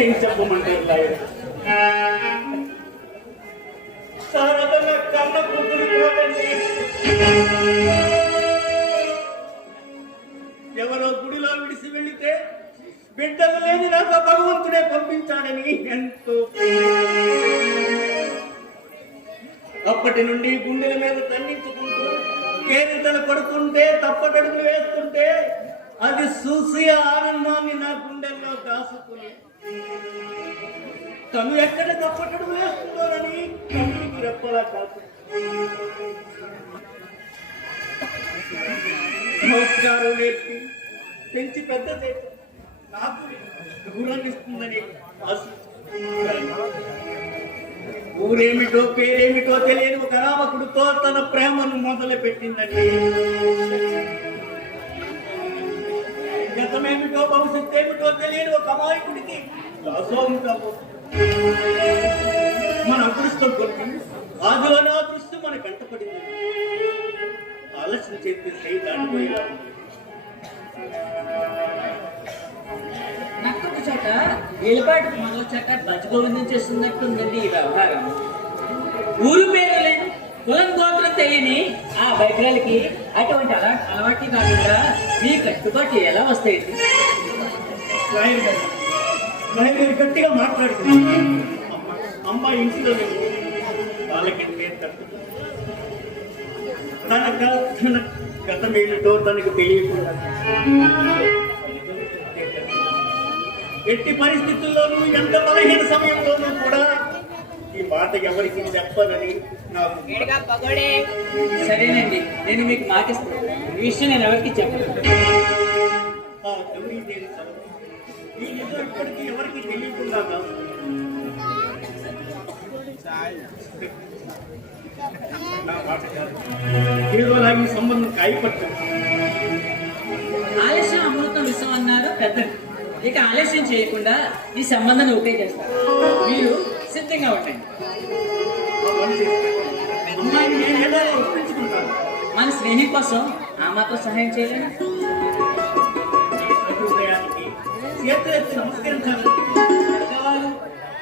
ఏం చెప్పమంటారు లాయర్? శారదమ్మ కన్న కూతురు కాదండి. ఎవరో గుడిలో విడిసి వెళితే బిడ్డలు లేని నాకు భగవంతుడే పంపించాడని ఎంతో అప్పటి నుండి గుండెల మీద దండించుకుంటూ కేరింతలు పడుతుంటే తప్పటడుగులు వేస్తుంటే అది చూసి ఆనందాన్ని నా గుండెల్లో దాసుకుని తను ఎక్కడ తప్పటడుగు వేస్తుందోనని కన్నీకి రెప్పలా కాదు. నమస్కారం నేర్పి పెంచి పెద్ద చేసి నాకు దూరాన్ని ఇస్తుందని ఆశ. ఊరేమిటో పేరేమిటో తెలియని ఒక రామకుడితో తన ప్రేమను మొదలు పెట్టిందండి. గతమేమిటో భవిష్యత్తు ఏమిటో తెలియని ఒక అమాయకుడికి దాసోహం కాబోతుంది. మన అదృష్టం కొట్టి ఆదిలోనే అదృష్టం మన కంటపడింది. ఆలస్యం చేస్తే దాటిపోయారు. నక్కకు చోట ఏలుపాటు మొదలు చోట బతుకోవిందం చేస్తున్నట్టుందండి ఈ వ్యవహారం. ఊరు పేరు లేని కులం గోత్రం తెలియని ఆ బైకులకి అటువంటి అలవాట్లు కాకుండా మీ కట్టుబాటు ఎలా వస్తాయి? రాయల్ గారు గట్టిగా మాట్లాడుతున్నారు. అమ్మ ఇంట్లో వాళ్ళకంటే తన గతమేమిటో తనకు తెలియకుండా ఎట్టి పరిస్థితుల్లోనూ ఎంత బలహీన సమయంలోనూ కూడా ఈ మాట ఎవరికి చెప్పదని నాకు. సరేనండి, నేను మీకు మాటిస్తాను. ఈ విషయం నేను ఎవరికి చెప్పను. ఈ నిజం ఇప్పటికీ ఎవరికి తెలియకుండా కాదు. నా మాట కాదు. కేవలం ఈ సంబంధం కాయపట్టు. ఆలస్యం అమృతం విషయం అన్నారు పెద్దలు. ఇక ఆలస్యం చేయకుండా ఈ సంబంధాన్ని ఓకే చేస్తారు. మీరు సిద్ధంగా ఉండండి. అమ్మాయిని నేను ఎలా ఒప్పించుకుంటాను? మన శ్రేణి కోసం ఆ మాత్రం సహాయం చేయలేను. హృదయానికి చేతులెత్తి నమస్కరించాలి. పెద్దవాళ్ళు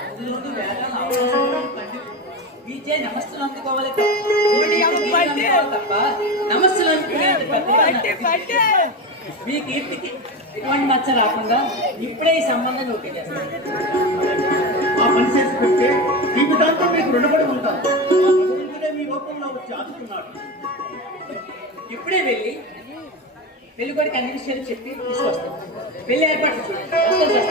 అందులోనూ వేదాలు అవకాశం పండితులు మీచే నమస్సులు అందుకోవాలి తప్ప నమస్సులు అందుకునేంత పెద్దవాళ్ళు మీ కీర్తికి ఎటువంటి మచ్చ రాకుండా ఇప్పుడే ఈ సంబంధాన్ని ఓకే చేస్తాను. ఆ పని చేసి పెడితే జీవితాంతం మీకు రుణపడి ఉంటాను. భగవంతుడే మీ రూపంలో వచ్చి ఆదుకున్నాడు. ఇప్పుడే వెళ్ళి పెళ్ళికొడికి అన్ని విషయాలు చెప్పి తీసుకొస్తాను. పెళ్లి ఏర్పాట్లు చూడండి. వస్తాను సార్.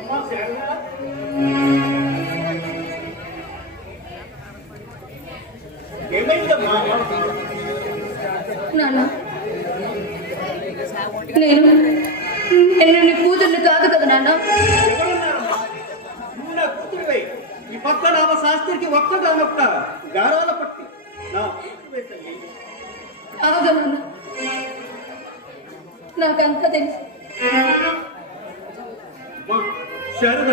అమ్మా శారదా, ఏమైందమ్మా? నాన్న, నేను నీ కూతుర్ని కాదు కదా నాన్న. ఎవరున్నారమ్మా? నువ్వు నా కూతురువై ఈ పక్క నామ శాస్త్రికి ఒక్కగానొక్క గారాల పట్టి నా కూతురువై తల్లి. కాదు నాన్న, నాకంతా తెలుసు. అమ్మా శారద,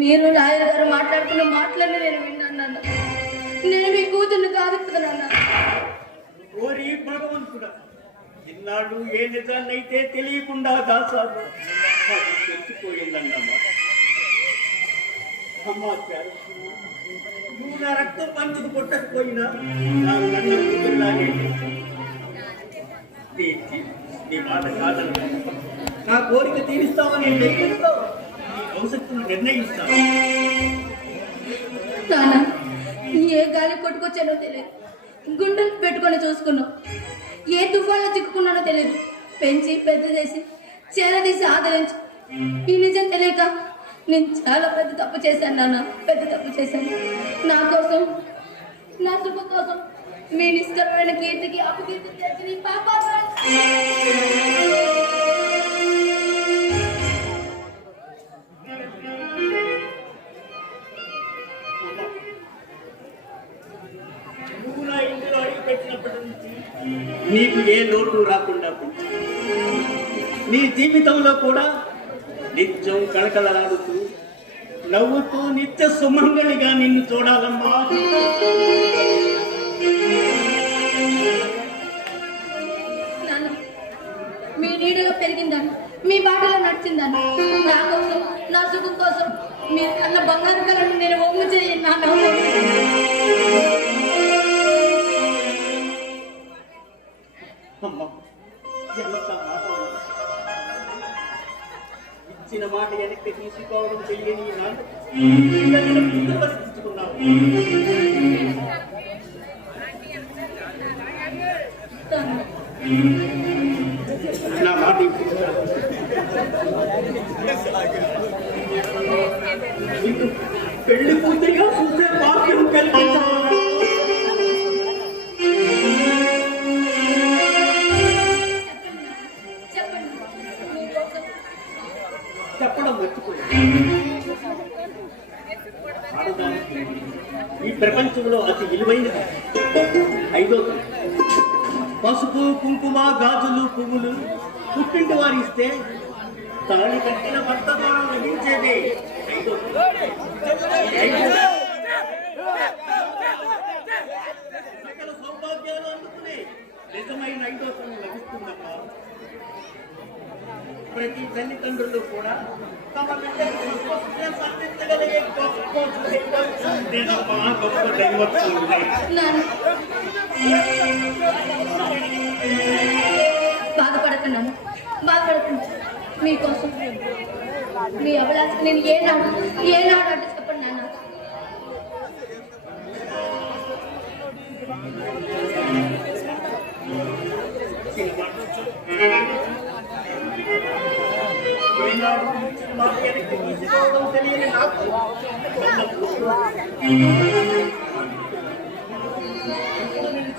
మీరు లాయర్ గారు మాట్లాడుతున్న మాటలన్నీ నేను విన్నాను నాన్న. నేను మీ కూతుర్ని కాదు కదా నాన్న. ఓరి భగవంతుడా, ఈనాడు ఏ నిజాన్నైతే తెలియకుండా దాసాడు అది తెలిసిపోయిందన్నమాట. అమ్మా చారు, నువ్వు నా రక్తం పంచుకు కొట్టకపోయినా నా కన్న కూతురులాగే నీ మాట కాదన్న నా కోరిక తీరుస్తామని ధైర్యంతో నీ భవిష్యత్తును నిర్ణయిస్తాను. నాన్న ఏ గాలి కొట్టుకొచ్చానో తెలియదు, గుండెలు పెట్టుకొని చూసుకున్నావు. ఏ తుఫాన్లో చిక్కుకున్నానో తెలియదు, పెంచి పెద్ద చేసి చేరదీసి ఆదరించి. ఈ నిజం తెలియక నేను చాలా పెద్ద తప్పు చేశాను నాన్న, పెద్ద తప్పు చేశాను. నా కోసం, నా సుఖం కోసం మీ నిష్కరమైన కీర్తికి అపకీర్తి తెచ్చి నీ పాపాలు నువ్వు నా ఇంటిలో అడుగు పెట్టినప్పటి నుంచి నీకు ఏ లోటు రాకుండా పెంచాను. నీ జీవితంలో కూడా నిత్యం కళకళలాడుతూ నవ్వుతూ నిత్య సుమంగళిగా నిన్ను చూడాలమ్మా. నాన్న మీ నీడలో పెరిగిందాను, మీ బాటలో నడిచిందాను. నా కోసం, నా సుఖం కోసం మీరు అన్న బంగారు కళను నేను ఒమ్ము చేయి నాన్న. అమ్మా, ఎంత మాట అమ్మా. ఇచ్చిన మాట వెనక్కి తీసుకోవడం తెలియని నాన్న పరిస్థితున్నావు. నా మాట పెళ్లి పూర్తిగా చూసే భాగ్యం కల్పించాలి. చెప్పడం మర్చిపోయింది. ఆడదానికి ఈ ప్రపంచంలో అతి విలువైనది 5వ తరం. పసుపు, కుంకుమ, గాజులు, పువ్వులు పుట్టింటి వారు ఇస్తే తాళి కట్టిన భర్త ద్వారా లభించేది 5వ తరం. సకల సౌభాగ్యాలు అందుకునే నిజమైన 5వ తరం లభిస్తుందమ్మా. ప్రతి తల్లిదండ్రులు కూడా తమ బిడ్డకు సంతోషం సాధించగలిగే గొప్ప దైవత్వం. బాధపడకున్నాను, బాధపడుతున్నాను మీకోసం. మీ అభిలాషకు నేను ఏనాడు అంటే చెప్పండి నాన్న. తెలియని నాకు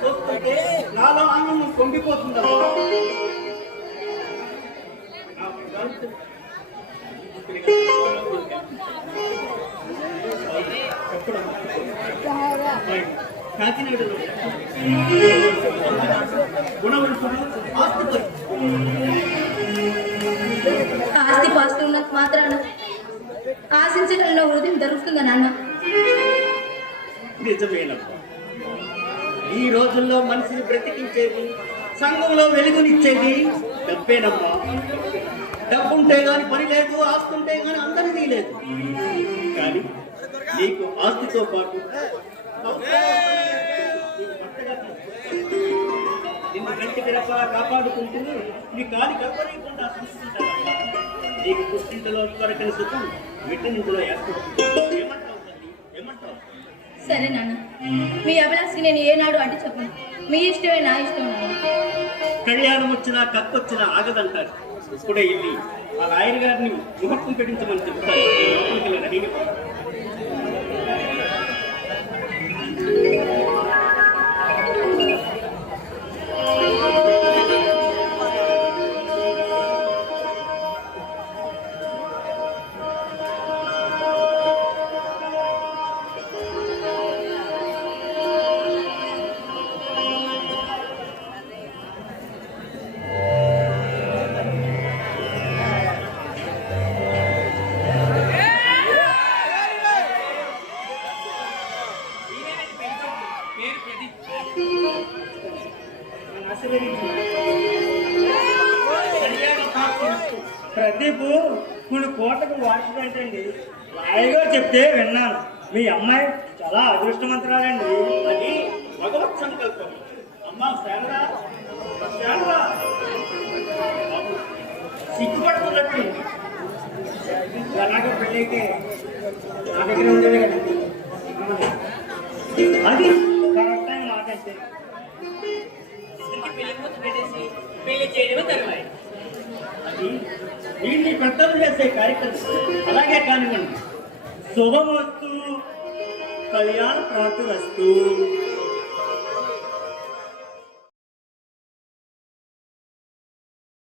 చూస్తుంటే నాలో ఆనందం పొంగిపోతుందా. కాకినాడలో గుణవంతుడు ఆస్తి పాస్తి ఉన్నంత మాత్రాన ఆశించగలిగిన హృదయం దొరుకుతుందా నాన్న? నిజమేనమ్మా. ఈ రోజుల్లో మనిషిని బ్రతికించేది, సంఘంలో వెలుగునిచ్చేది డబ్బేనమ్మా. డబ్బుంటే గాని పని లేదు, ఆస్తుంటే గాని అందరినీ లేదు. కానీ నీకు ఆస్తితో పాటు నిన్ను గట్టికి రెప్పలా కాపాడుకుంటూ నీ కాలి కలపలేకుండా చూసుకుంటానమ్మా. నీకు పుట్టింటిలో దొరకని సుఖం మిట్టినింటిలో ఏమంటావు తల్లి, ఏమంటావు? సరే నాన్న, మీ అభిలాషకి నేను ఏనాడు అంటే చెప్పను. మీ ఇష్టమే నా ఇష్టం నాన్న. కళ్యాణం వచ్చినా కక్కొచ్చినా ఆగదంటారు. ఇప్పుడే వెళ్ళి ఆ లాయర్ గారిని ముహూర్తం పెట్టించమని చెప్తారు. ప్రదీప్ కొన్ని కోటకు వాడుతుందంటండి. లాయగా చెప్తే విన్నాను. మీ అమ్మాయి చాలా అదృష్టవంతురాలండి. అది భగవత్ సంకల్పం. అమ్మా శారదా, శారదా, సిగ్గుపడుతున్నట్టు ఎలాగో పెళ్ళైతే నా దగ్గర ఉండేది కదండి. అది కరెక్ట్ టైం మాకంటే. ఇద్దరికి పెళ్లి కూతురు పెట్టేసి పెళ్లి చేయడమే తరువాయి. అది వీడిని పెద్దలు చేసే కార్యక్రమం. అలాగే కానివ్వండి. శుభమస్తు, కళ్యాణ ప్రాప్తి వస్తు.